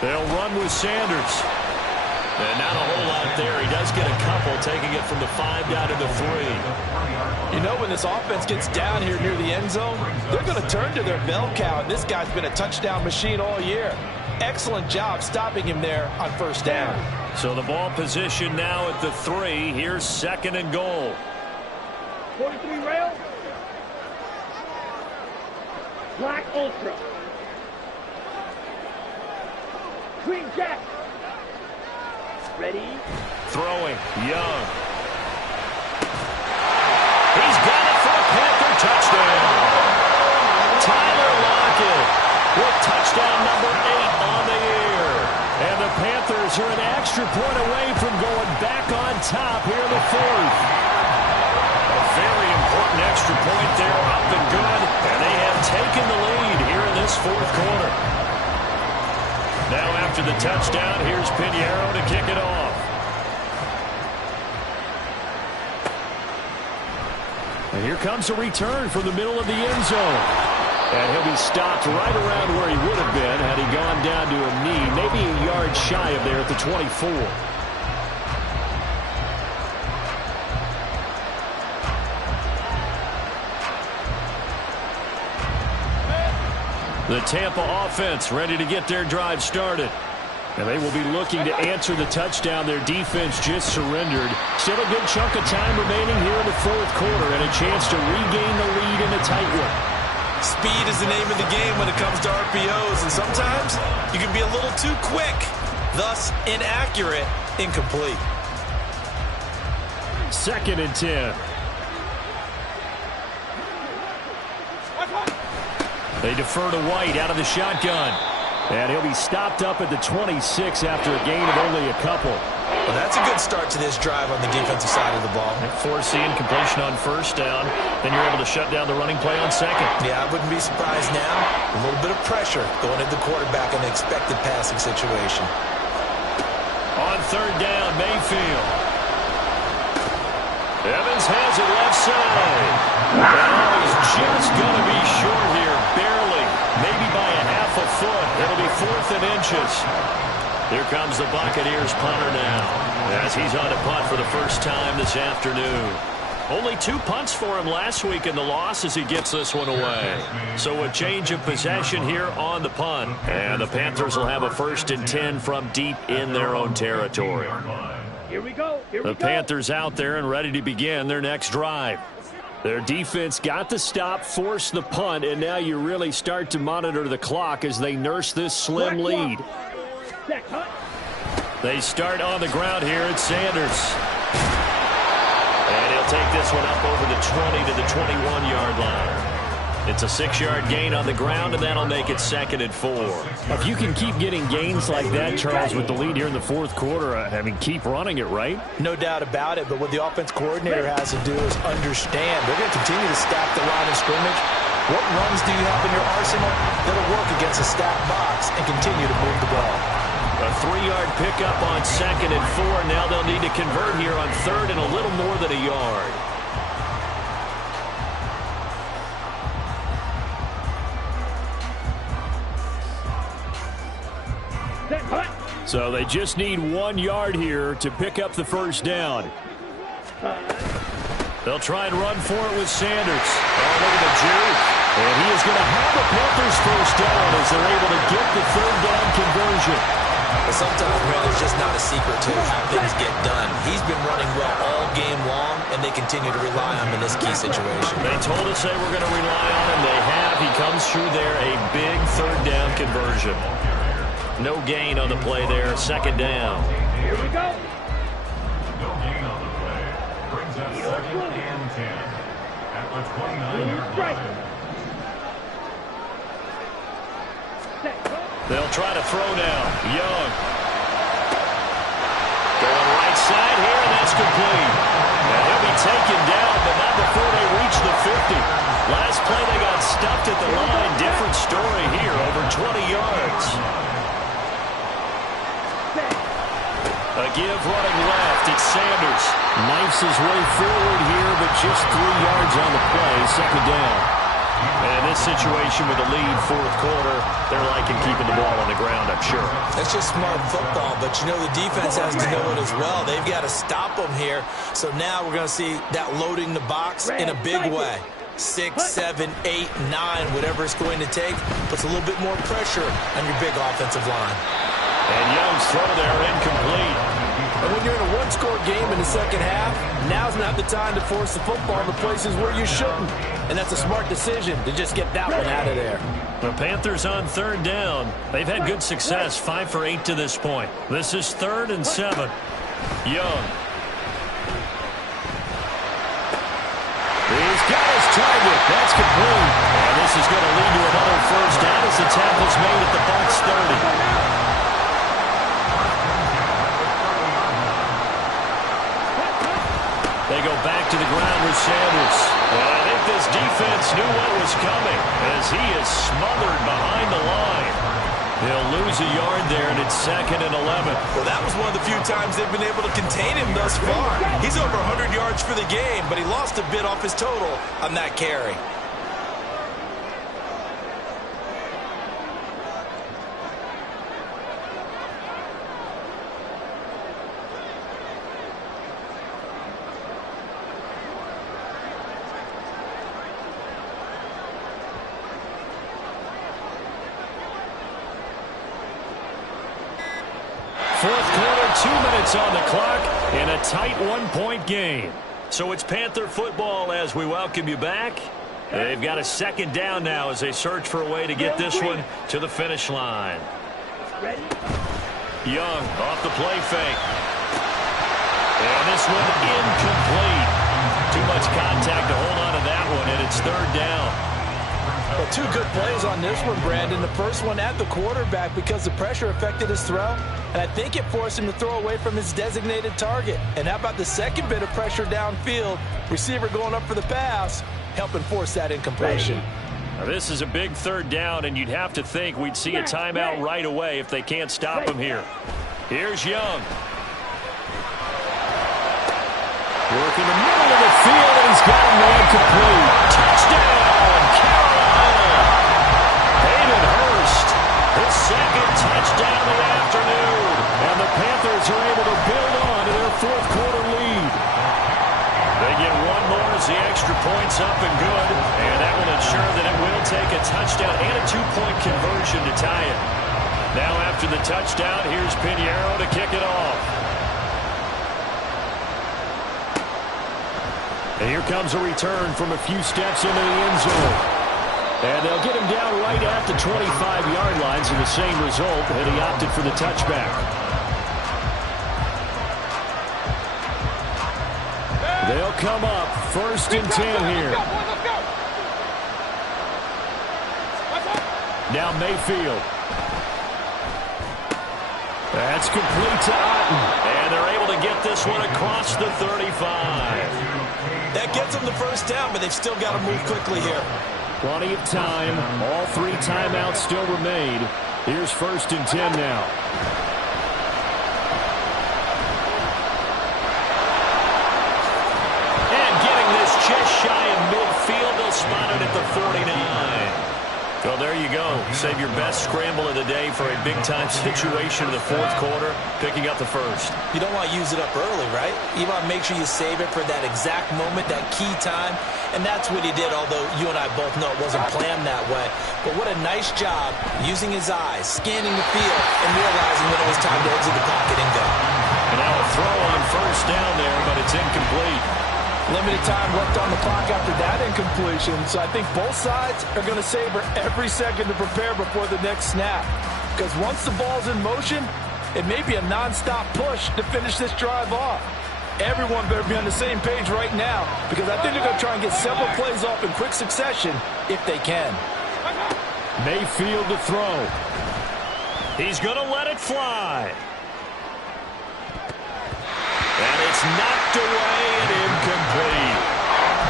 They'll run with Sanders. And not a whole lot there. He does get a couple, taking it from the 5 down to the 3. You know, when this offense gets down here near the end zone, they're going to turn to their bell cow, and this guy's been a touchdown machine all year. Excellent job stopping him there on first down. So the ball position now at the 3. Here's 2nd and goal. 43 rail. Black Ultra. Green Jack. Ready? Throwing. Young. He's got it for a Panther touchdown. Tyler Lockett with touchdown number 8 on the year. And the Panthers are an extra point away from going back on top here in the 4th. A very important extra point there, up and good. And they have taken the lead here in this 4th quarter. Now after the touchdown, here's Pinheiro to kick it off. And here comes a return from the middle of the end zone. And he'll be stopped right around where he would have been had he gone down to a knee, maybe a yard shy of there at the 24. The Tampa offense ready to get their drive started. And they will be looking to answer the touchdown their defense just surrendered. Still a good chunk of time remaining here in the fourth quarter and a chance to regain the lead in a tight one. Speed is the name of the game when it comes to RPOs, and sometimes you can be a little too quick, thus inaccurate, incomplete. 2nd and 10. They defer to White out of the shotgun. And he'll be stopped up at the 26 after a gain of only a couple. Well, that's a good start to this drive on the defensive side of the ball. Forcing completion on first down. Then you're able to shut down the running play on second. Yeah, I wouldn't be surprised now. A little bit of pressure going into the quarterback in an expected passing situation. On 3rd down, Mayfield. Evans has it left side. Oh, he's just going to be short here, barely. Maybe by a half a foot. It'll be 4th and inches. Here comes the Buccaneers punter now, as he's on a punt for the first time this afternoon. Only 2 punts for him last week in the loss as he gets this one away. So a change of possession here on the punt. And the Panthers will have a 1st and 10 from deep in their own territory. Here we go. The Panthers out there and ready to begin their next drive. Their defense got the stop, forced the punt, and now you really start to monitor the clock as they nurse this slim lead. They start on the ground here at Sanders. And he'll take this one up over the 20 to the 21-yard line. It's a 6-yard gain on the ground, and that'll make it 2nd and 4. If you can keep getting gains like that, Charles, with the lead here in the fourth quarter, I mean, keep running it, right? No doubt about it, but what the offense coordinator has to do is understand they're going to continue to stack the line of scrimmage. What runs do you have in your arsenal that'll work against a stacked box and continue to move the ball? A 3-yard pickup on 2nd and 4. Now they'll need to convert here on 3rd and a little more than a yard. So they just need 1 yard here to pick up the first down. They'll try and run for it with Sanders. Oh, look at the juke. And he is going to have the Panthers first down as they're able to get the 3rd down conversion. But sometimes, man, it's just not a secret to how things get done. He's been running well all game long, and they continue to rely on him in this key situation. They told us they were going to rely on him. They have. He comes through there, a big 3rd down conversion. No gain on the play there. 2nd down. Here we go. No gain on the play. Brings up 2nd and 10 at the 29-yard line. They'll try to throw now. Young. Going right side here, and that's complete. And he'll be taken down, but not before they reach the 50. Last play they got stuffed at the line. Different story here, over 20 yards. A give running left. It's Sanders. Knifes his way forward here, but just 3 yards on the play. 2nd down. And this situation with the lead, fourth quarter, they're liking keeping the ball on the ground, I'm sure. That's just smart football, but you know the defense has to know it as well. They've got to stop them here. So now we're going to see that loading the box in a big way. 6, 7, 8, 9, whatever it's going to take, puts a little bit more pressure on your big offensive line. And Young's throw there incomplete. And when you're in a one-score game in the second half, now's not the time to force the football in the places where you shouldn't. And that's a smart decision to just get that one out of there. The Panthers on 3rd down. They've had good success, 5 for 8 to this point. This is 3rd and 7. Young. He's got his target. That's complete. And this is going to lead to another first down as the tackle's made at the Bucs 30. They go back to the ground with Sanders. And I think this defense knew what was coming as he is smothered behind the line. He'll lose a yard there, and it's 2nd and 11. Well, that was one of the few times they've been able to contain him thus far. He's over 100 yards for the game, but he lost a bit off his total on that carry. fourth quarter, 2 minutes on the clock, in a tight one-point game. So it's Panther football as we welcome you back. They've got a second down now as they search for a way to get this one to the finish line. Young off the play fake. And this one incomplete. Too much contact to hold on to that one, and it's third down. Well, two good plays on this one, Brandon. The first one at the quarterback because the pressure affected his throw, and I think it forced him to throw away from his designated target. And how about the second bit of pressure downfield? Receiver going up for the pass, helping force that incompletion. Now, this is a big third down, and you'd have to think we'd see a timeout right away if they can't stop him here. Here's Young. Working the middle of the field, and he's got a man complete. Touchdown, Carolina! Hayden Hurst, his second touchdown of the afternoon. And the Panthers are able to build on to their fourth quarter lead. They get one more as the extra point's up and good. And that will ensure that it will take a touchdown and a two-point conversion to tie it. Now after the touchdown, here's Pinheiro to kick it off. And here comes a return from a few steps into the end zone. And they'll get him down right at the 25-yard lines in the same result, and he opted for the touchback. They'll come up first and 10 here. Now Mayfield. That's complete to Otten. And they're able to get this one across the 35. That gets them the first down, but they've still got to move quickly here. Plenty of time. All three timeouts still remain. Here's first and 10 now. And getting this just shy of midfield, they'll spot it at the 49. Well, there you go. Save your best scramble of the day for a big-time situation in the fourth quarter, picking up the first. You don't want to use it up early, right? You want to make sure you save it for that exact moment, that key time. And that's what he did, although you and I both know it wasn't planned that way. But what a nice job using his eyes, scanning the field, and realizing when it was time to exit the pocket and go. And now a throw on first down there, but it's incomplete. Limited time left on the clock after that incompletion, so I think both sides are going to savor every second to prepare before the next snap. Because once the ball's in motion, it may be a nonstop push to finish this drive off. Everyone better be on the same page right now, because I think they're going to try and get several plays off in quick succession if they can. Mayfield to throw. He's going to let it fly. And it's knocked away and incomplete.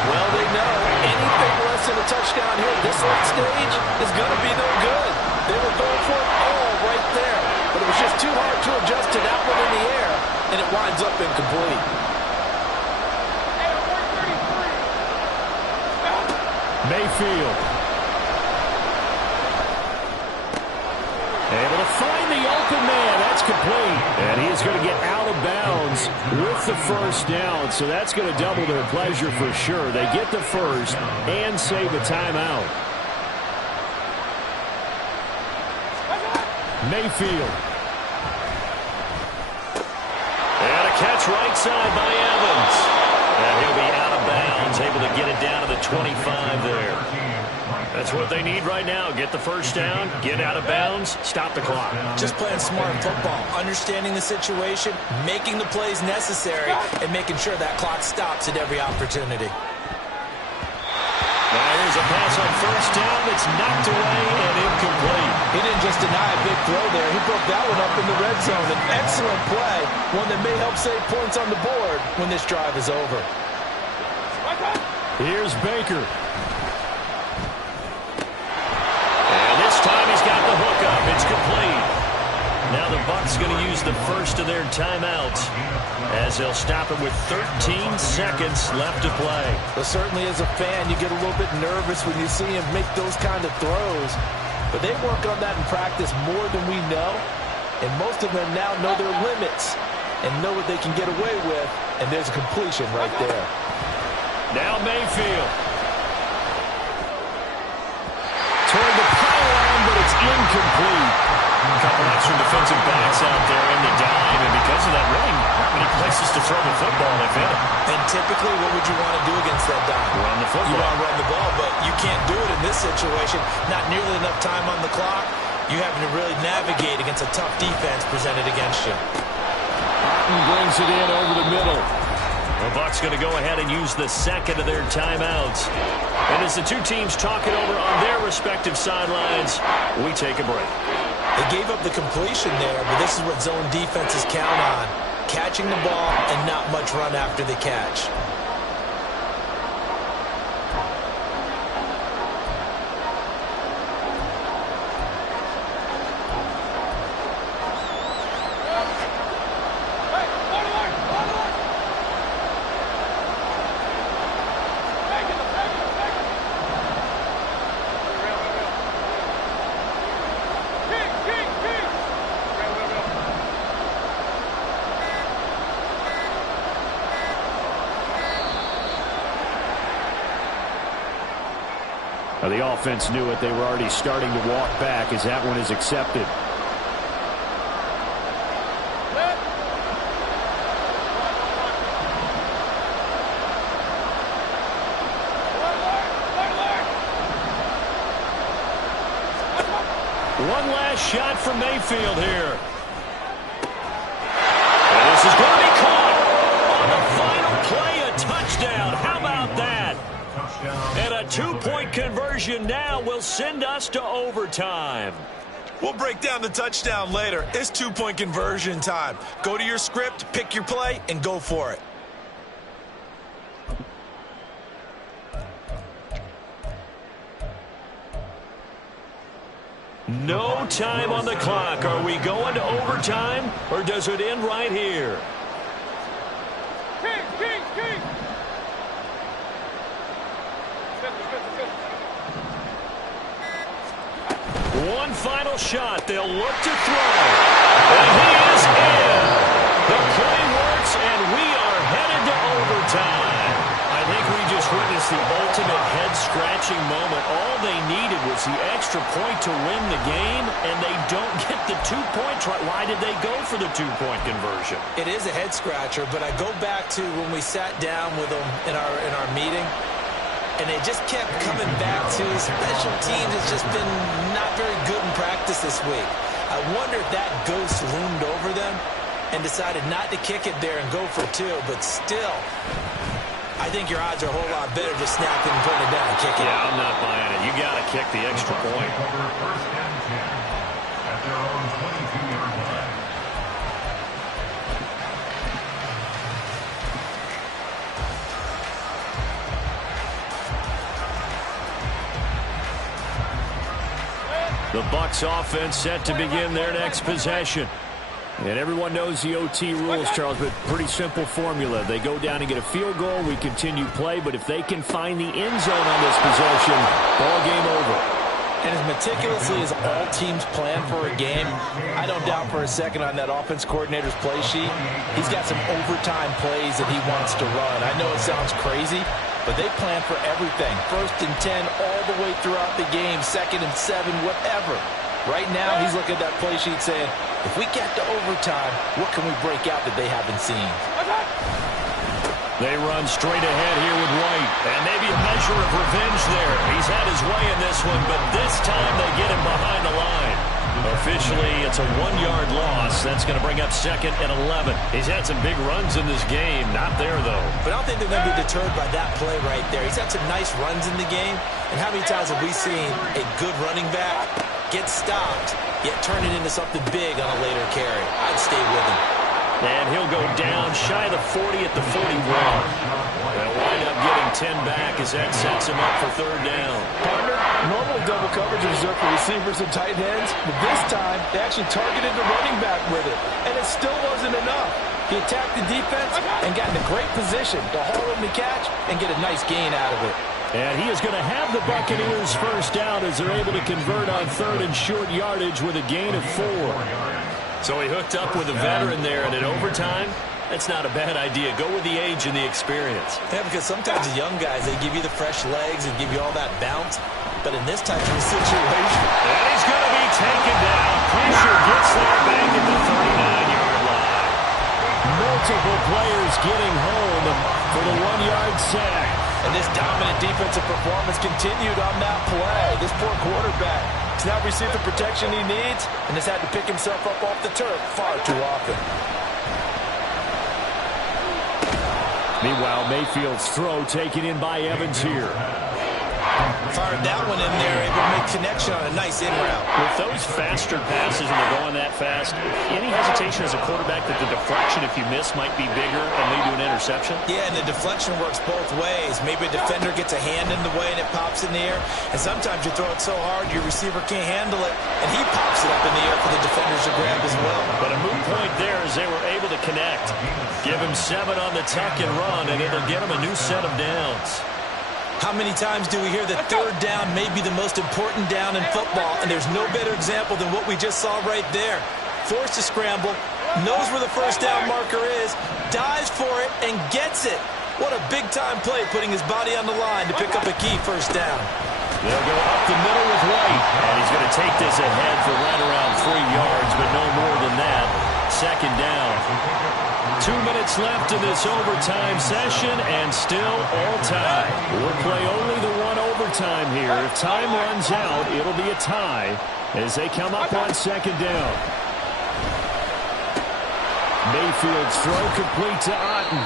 Well, they know anything less than a touchdown here at this late stage is going to be no good. They were going for it all right there, but it was just too hard to adjust to that one in the air, and it winds up incomplete. Mayfield. Able to find the open man. That's complete. And he is going to get out of bounds with the first down. So that's going to double their pleasure for sure. They get the first and save a timeout. Mayfield. And a catch right side by Evans. And he'll be out of bounds, able to get it down to the 25 there. That's what they need right now. Get the first down, get out of bounds, stop the clock. Just playing smart football, understanding the situation, making the plays necessary, and making sure that clock stops at every opportunity. Now here's a pass on first down that's knocked away and incomplete. He didn't just deny a big throw there. He broke that one up in the red zone. An excellent play, one that may help save points on the board when this drive is over. Here's Baker. And this time he's got the hook up. It's complete. Now the Bucs going to use the first of their timeouts as they'll stop it with 13 seconds left to play. Well, certainly as a fan, you get a little bit nervous when you see him make those kind of throws. But they work on that in practice more than we know. And most of them now know their limits and know what they can get away with. And there's a completion right there. Now Mayfield. Toward the pylon, but it's incomplete. A couple extra defensive backs out there in the dime, and because of that, really not many places to throw the football, if any. And typically, what would you want to do against that dime? Run the football. You want to run the ball, but you can't do it in this situation. Not nearly enough time on the clock. You having to really navigate against a tough defense presented against you. Martin brings it in over the middle. The Bucs going to go ahead and use the second of their timeouts. And as the two teams talk it over on their respective sidelines, we take a break. They gave up the completion there, but this is what zone defenses count on. Catching the ball and not much run after the catch. Now, the offense knew it. They were already starting to walk back as that one is accepted. One last shot from Mayfield here. And this is going to be caught on the final play, a touchdown. How about that? And a two-point conversion now will send us to overtime. We'll break down the touchdown later. It's two-point conversion time. Go to your script, pick your play, and go for it. No time on the clock. Are we going to overtime, or does it end right here? One final shot. They'll look to throw. And he is in. The play works, and we are headed to overtime. I think we just witnessed the ultimate head-scratching moment. All they needed was the extra point to win the game, and they don't get the 2 points right. Why did they go for the two-point conversion? It is a head-scratcher, but I go back to when we sat down with them in our meeting, and they just kept coming back to special teams. It's just been not very good in practice this week. I wonder if that ghost loomed over them and decided not to kick it there and go for two, but still, I think your odds are a whole lot better just snapping and putting it down and kicking it. Yeah, I'm not buying it. You got to kick the extra point. First and 10 at their own 22-yard line. The Bucs offense set to begin their next possession. And everyone knows the OT rules, Charles, but pretty simple formula. They go down and get a field goal, we continue play, but if they can find the end zone on this possession, ball game over. And as meticulously as all teams plan for a game, I don't doubt for a second on that offense coordinator's play sheet, he's got some overtime plays that he wants to run. I know it sounds crazy, but they plan for everything. 1st and 10 all the way throughout the game, 2nd and 7, whatever. Right now, he's looking at that play sheet saying, if we get to overtime, what can we break out that they haven't seen? They run straight ahead here with White. And maybe a measure of revenge there. He's had his way in this one, but this time they get him behind the line. Officially, it's a 1-yard loss. That's going to bring up 2nd and 11. He's had some big runs in this game. Not there, though. But I don't think they're going to be deterred by that play right there. He's had some nice runs in the game. And how many times have we seen a good running back get stopped, yet turn it into something big on a later carry? I'd stay with him. And he'll go down shy of the 40 at the 41. They'll wind up getting 10 back as that sets him up for 3rd down. Partner, normal double coverage is reserved for receivers and tight ends, but this time they actually targeted the running back with it, and it still wasn't enough. He attacked the defense and got in a great position to haul him the catch and get a nice gain out of it. And he is going to have the Buccaneers first down as they're able to convert on 3rd and short yardage with a gain of 4. So he hooked up with a veteran there, and in overtime, that's not a bad idea. Go with the age and the experience. Yeah, because sometimes the young guys, they give you the fresh legs and give you all that bounce. But in this type of situation, and he's going to be taken down. Pressure gets there back at the 39-yard line. Multiple players getting home for the 1-yard sack. And this dominant defensive performance continued on that play. This poor quarterback has not received the protection he needs and has had to pick himself up off the turf far too often. Meanwhile, Mayfield's throw taken in by Evans here. Fired that one in there, able to make connection on a nice in route. With those faster passes and they're going that fast, any hesitation as a quarterback that the deflection, if you miss, might be bigger and lead to an interception? Yeah, and the deflection works both ways. Maybe a defender gets a hand in the way and it pops in the air. And sometimes you throw it so hard your receiver can't handle it, and he pops it up in the air for the defenders to grab as well. But a moot point there as they were able to connect. Give him 7 on the tuck and run, and it'll get him a new set of downs. How many times do we hear that third down may be the most important down in football, and there's no better example than what we just saw right there. Forced to scramble, knows where the first down marker is, dives for it, and gets it. What a big-time play, putting his body on the line to pick up a key first down. They'll go up the middle with White, and he's going to take this ahead for right around 3 yards, but no more than that. Second down. 2 minutes left in this overtime session, and still all tie. We'll play only the one overtime here. If time runs out, it'll be a tie as they come up on second down. Mayfield's throw complete to Otten.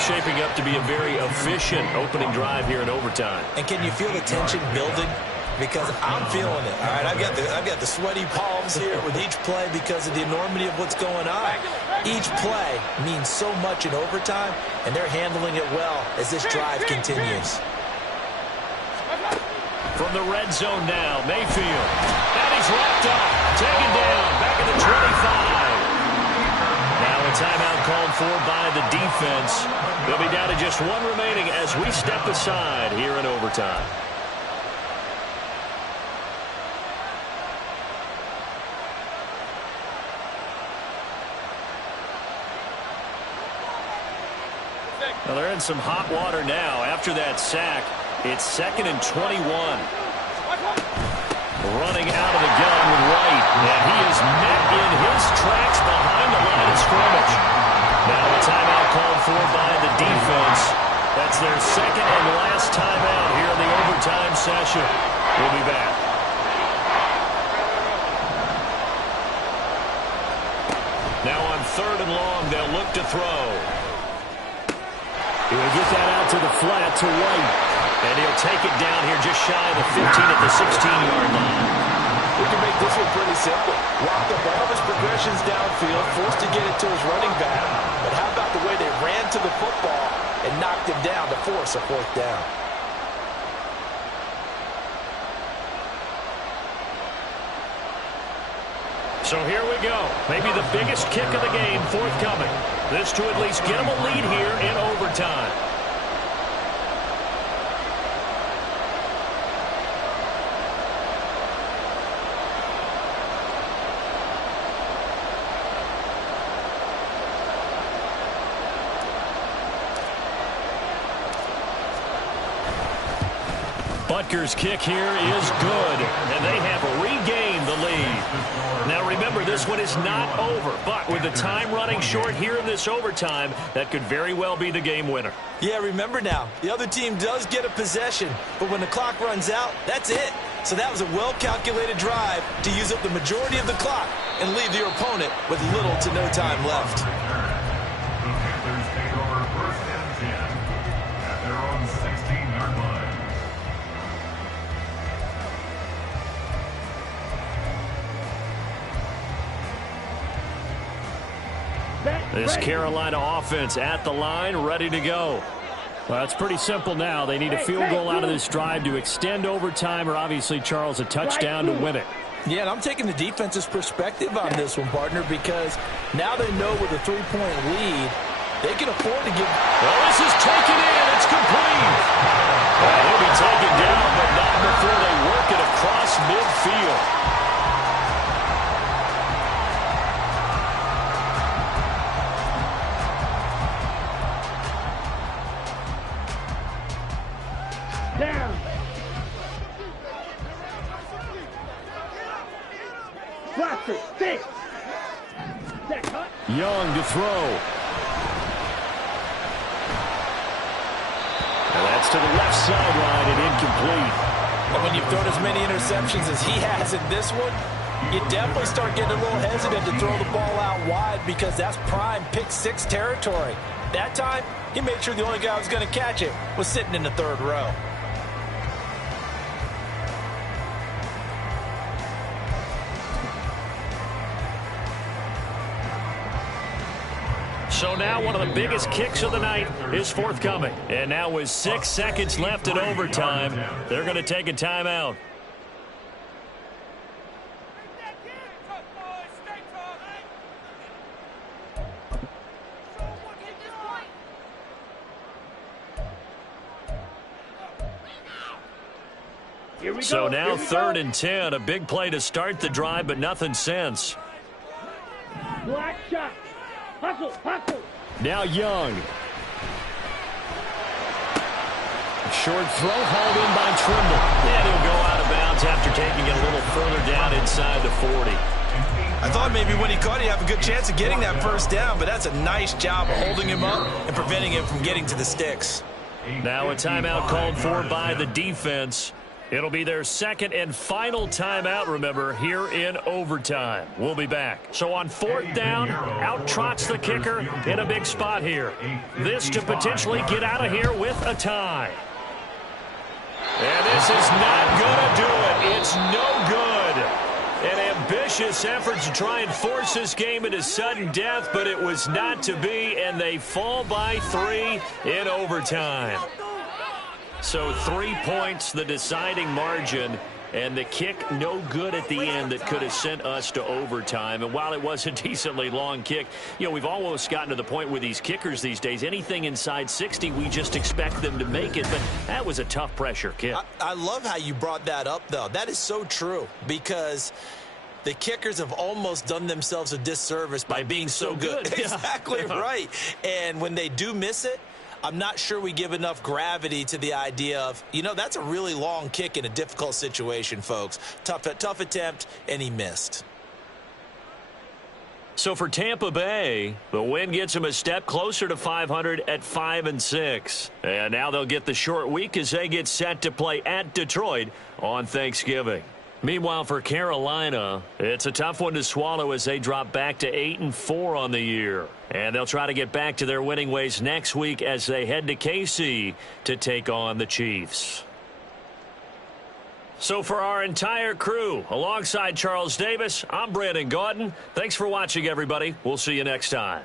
Shaping up to be a very efficient opening drive here in overtime. And can you feel the tension building? Because I'm feeling it. All right, I've got the sweaty palms here with each play because of the enormity of what's going on. Each play means so much in overtime, and they're handling it well as this drive continues. From the red zone now, Mayfield. And he's wrapped up, taken down, back at the 25. Now a timeout called for by the defense. They'll be down to just 1 remaining as we step aside here in overtime. Well, they're in some hot water now. After that sack, it's 2nd and 21. Running out of the gun with White, and he is met in his tracks behind the line of scrimmage. Now a timeout called for by the defense. That's their second and last timeout here in the overtime session. We'll be back. Now on 3rd and long, they'll look to throw. He will get that out to the flat to White. And he'll take it down here just shy of the 15 at the 16-yard line. We can make this one pretty simple. Walked up all of his progressions downfield, forced to get it to his running back. But how about the way they ran to the football and knocked him down to force a 4th down? So here we go. Maybe the biggest kick of the game forthcoming. This to at least get them a lead here in overtime. Butker's kick here is good, and they have regained the lead. Now remember, this one is not over, but with the time running short here in this overtime, that could very well be the game winner. Yeah, remember now, the other team does get a possession, but when the clock runs out, that's it. So that was a well-calculated drive to use up the majority of the clock and leave your opponent with little to no time left. The Panthers take over 1st and 10 at their own 16-yard line. This Carolina offense at the line, ready to go. Well, it's pretty simple now. They need a field goal out of this drive to extend overtime, or obviously, Charles, a touchdown to win it. Yeah, and I'm taking the defense's perspective on this one, partner, because now they know with a 3-point lead, they can afford to give. Well, this is taken in. It's complete. He'll be taken down, but not before they work it across midfield. Young to throw. And that's to the left sideline and incomplete. And when you've thrown as many interceptions as he has in this one, you definitely start getting a little hesitant to throw the ball out wide because that's prime pick six territory. That time, he made sure the only guy who was going to catch it was sitting in the third row. So now one of the biggest kicks of the night is forthcoming. And now with 6 seconds left in overtime, they're going to take a timeout. So now 3rd and 10, a big play to start the drive, but nothing since. Black shot. Hustle, hustle. Now Young. Short throw hauled in by Trimble. And he'll go out of bounds after taking it a little further down inside the 40. I thought maybe when he caught it, he'd have a good chance of getting that first down, but that's a nice job of holding him up and preventing him from getting to the sticks. Now a timeout called for by the defense. It'll be their second and final timeout, remember, here in overtime. We'll be back. So on 4th down, out trots the kicker in a big spot here. This to potentially get out of here with a tie. And this is not going to do it. It's no good. An ambitious effort to try and force this game into sudden death, but it was not to be, and they fall by 3 in overtime. So 3 points, the deciding margin, and the kick no good at the end that could have sent us to overtime. And while it was a decently long kick, you know, we've almost gotten to the point with these kickers these days, anything inside 60, we just expect them to make it. But that was a tough pressure kick. I love how you brought that up, though. That is so true because the kickers have almost done themselves a disservice by being so good. Exactly right. And when they do miss it, I'm not sure we give enough gravity to the idea of, you know, that's a really long kick in a difficult situation, folks. Tough attempt, and he missed. So for Tampa Bay, the win gets them a step closer to 500 at 5-6. And now they'll get the short week as they get set to play at Detroit on Thanksgiving. Meanwhile, for Carolina, it's a tough one to swallow as they drop back to 8-4 on the year. And they'll try to get back to their winning ways next week as they head to KC to take on the Chiefs. So for our entire crew, alongside Charles Davis, I'm Brandon Gaudin. Thanks for watching, everybody. We'll see you next time.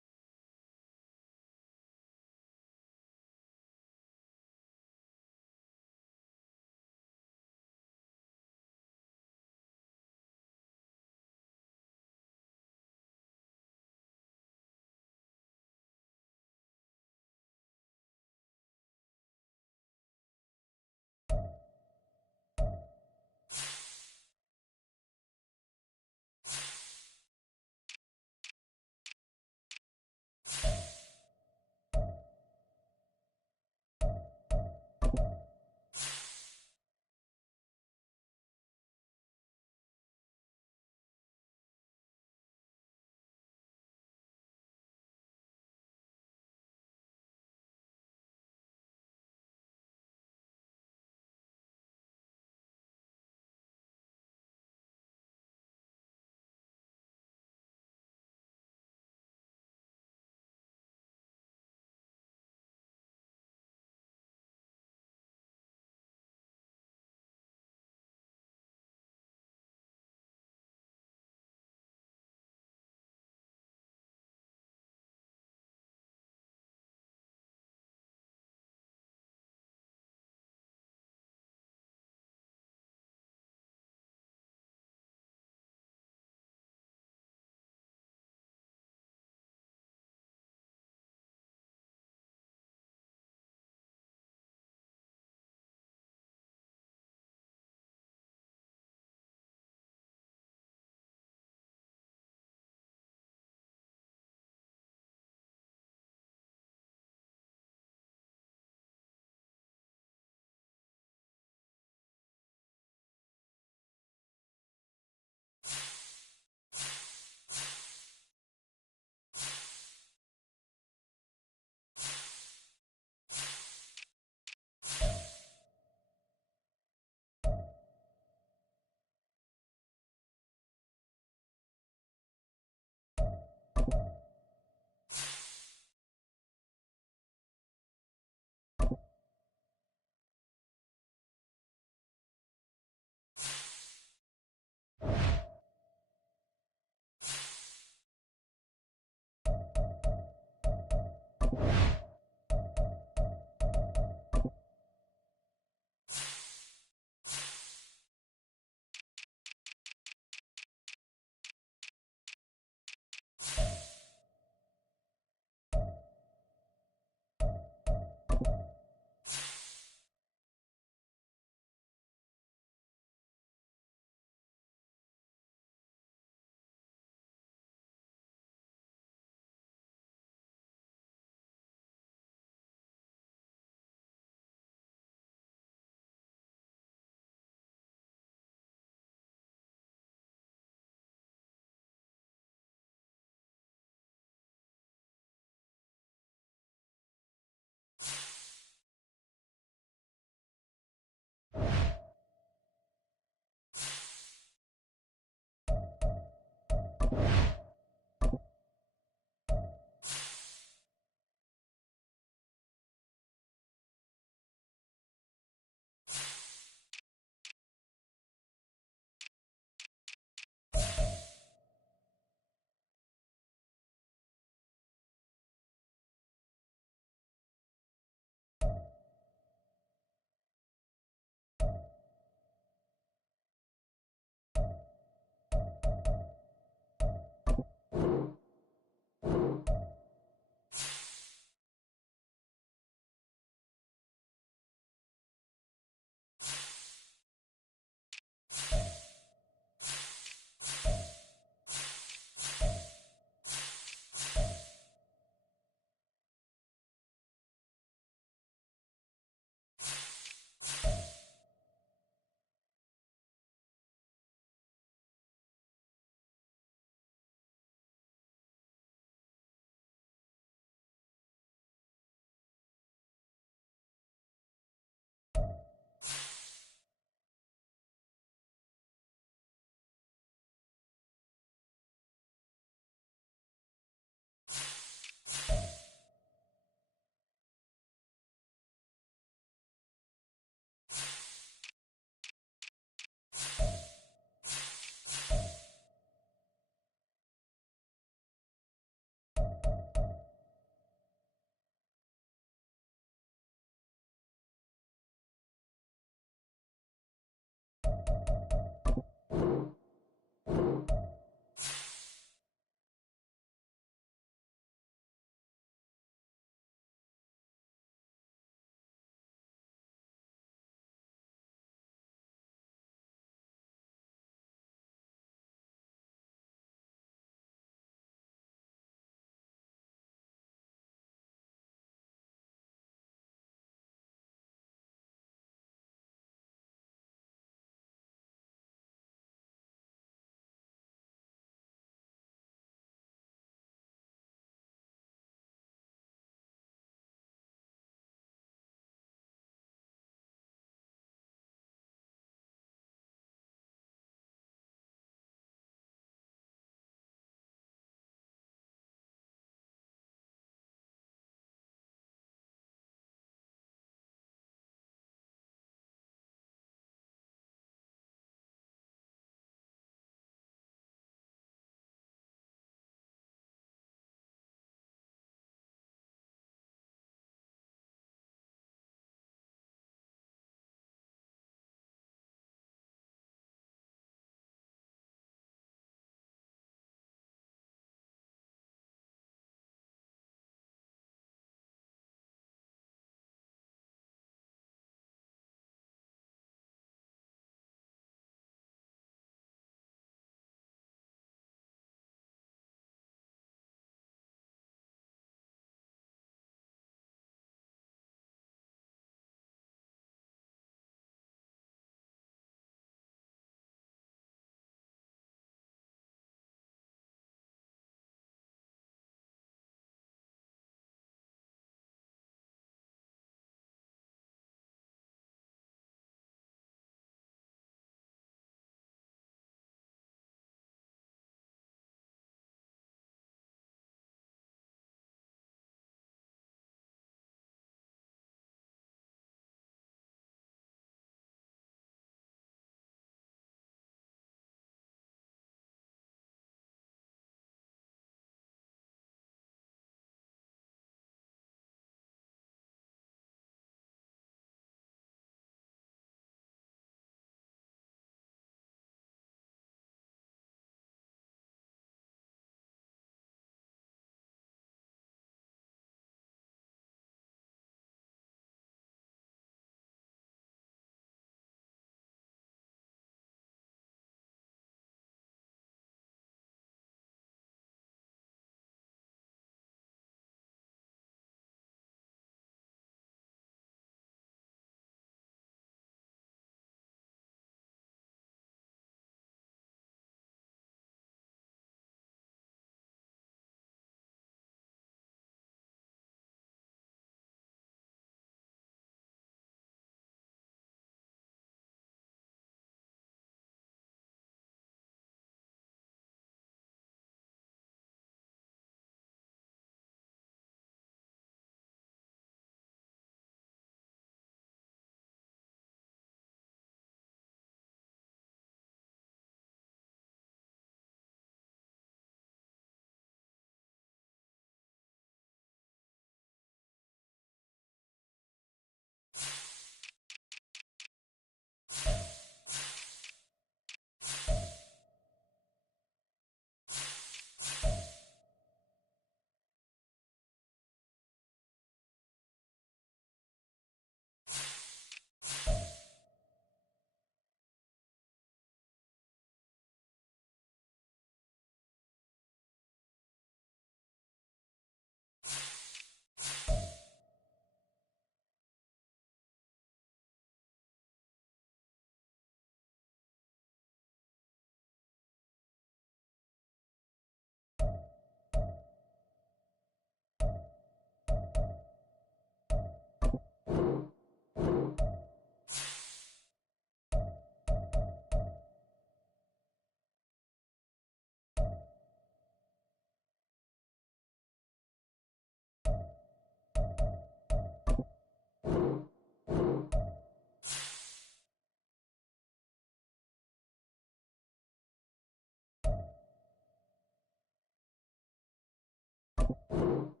it.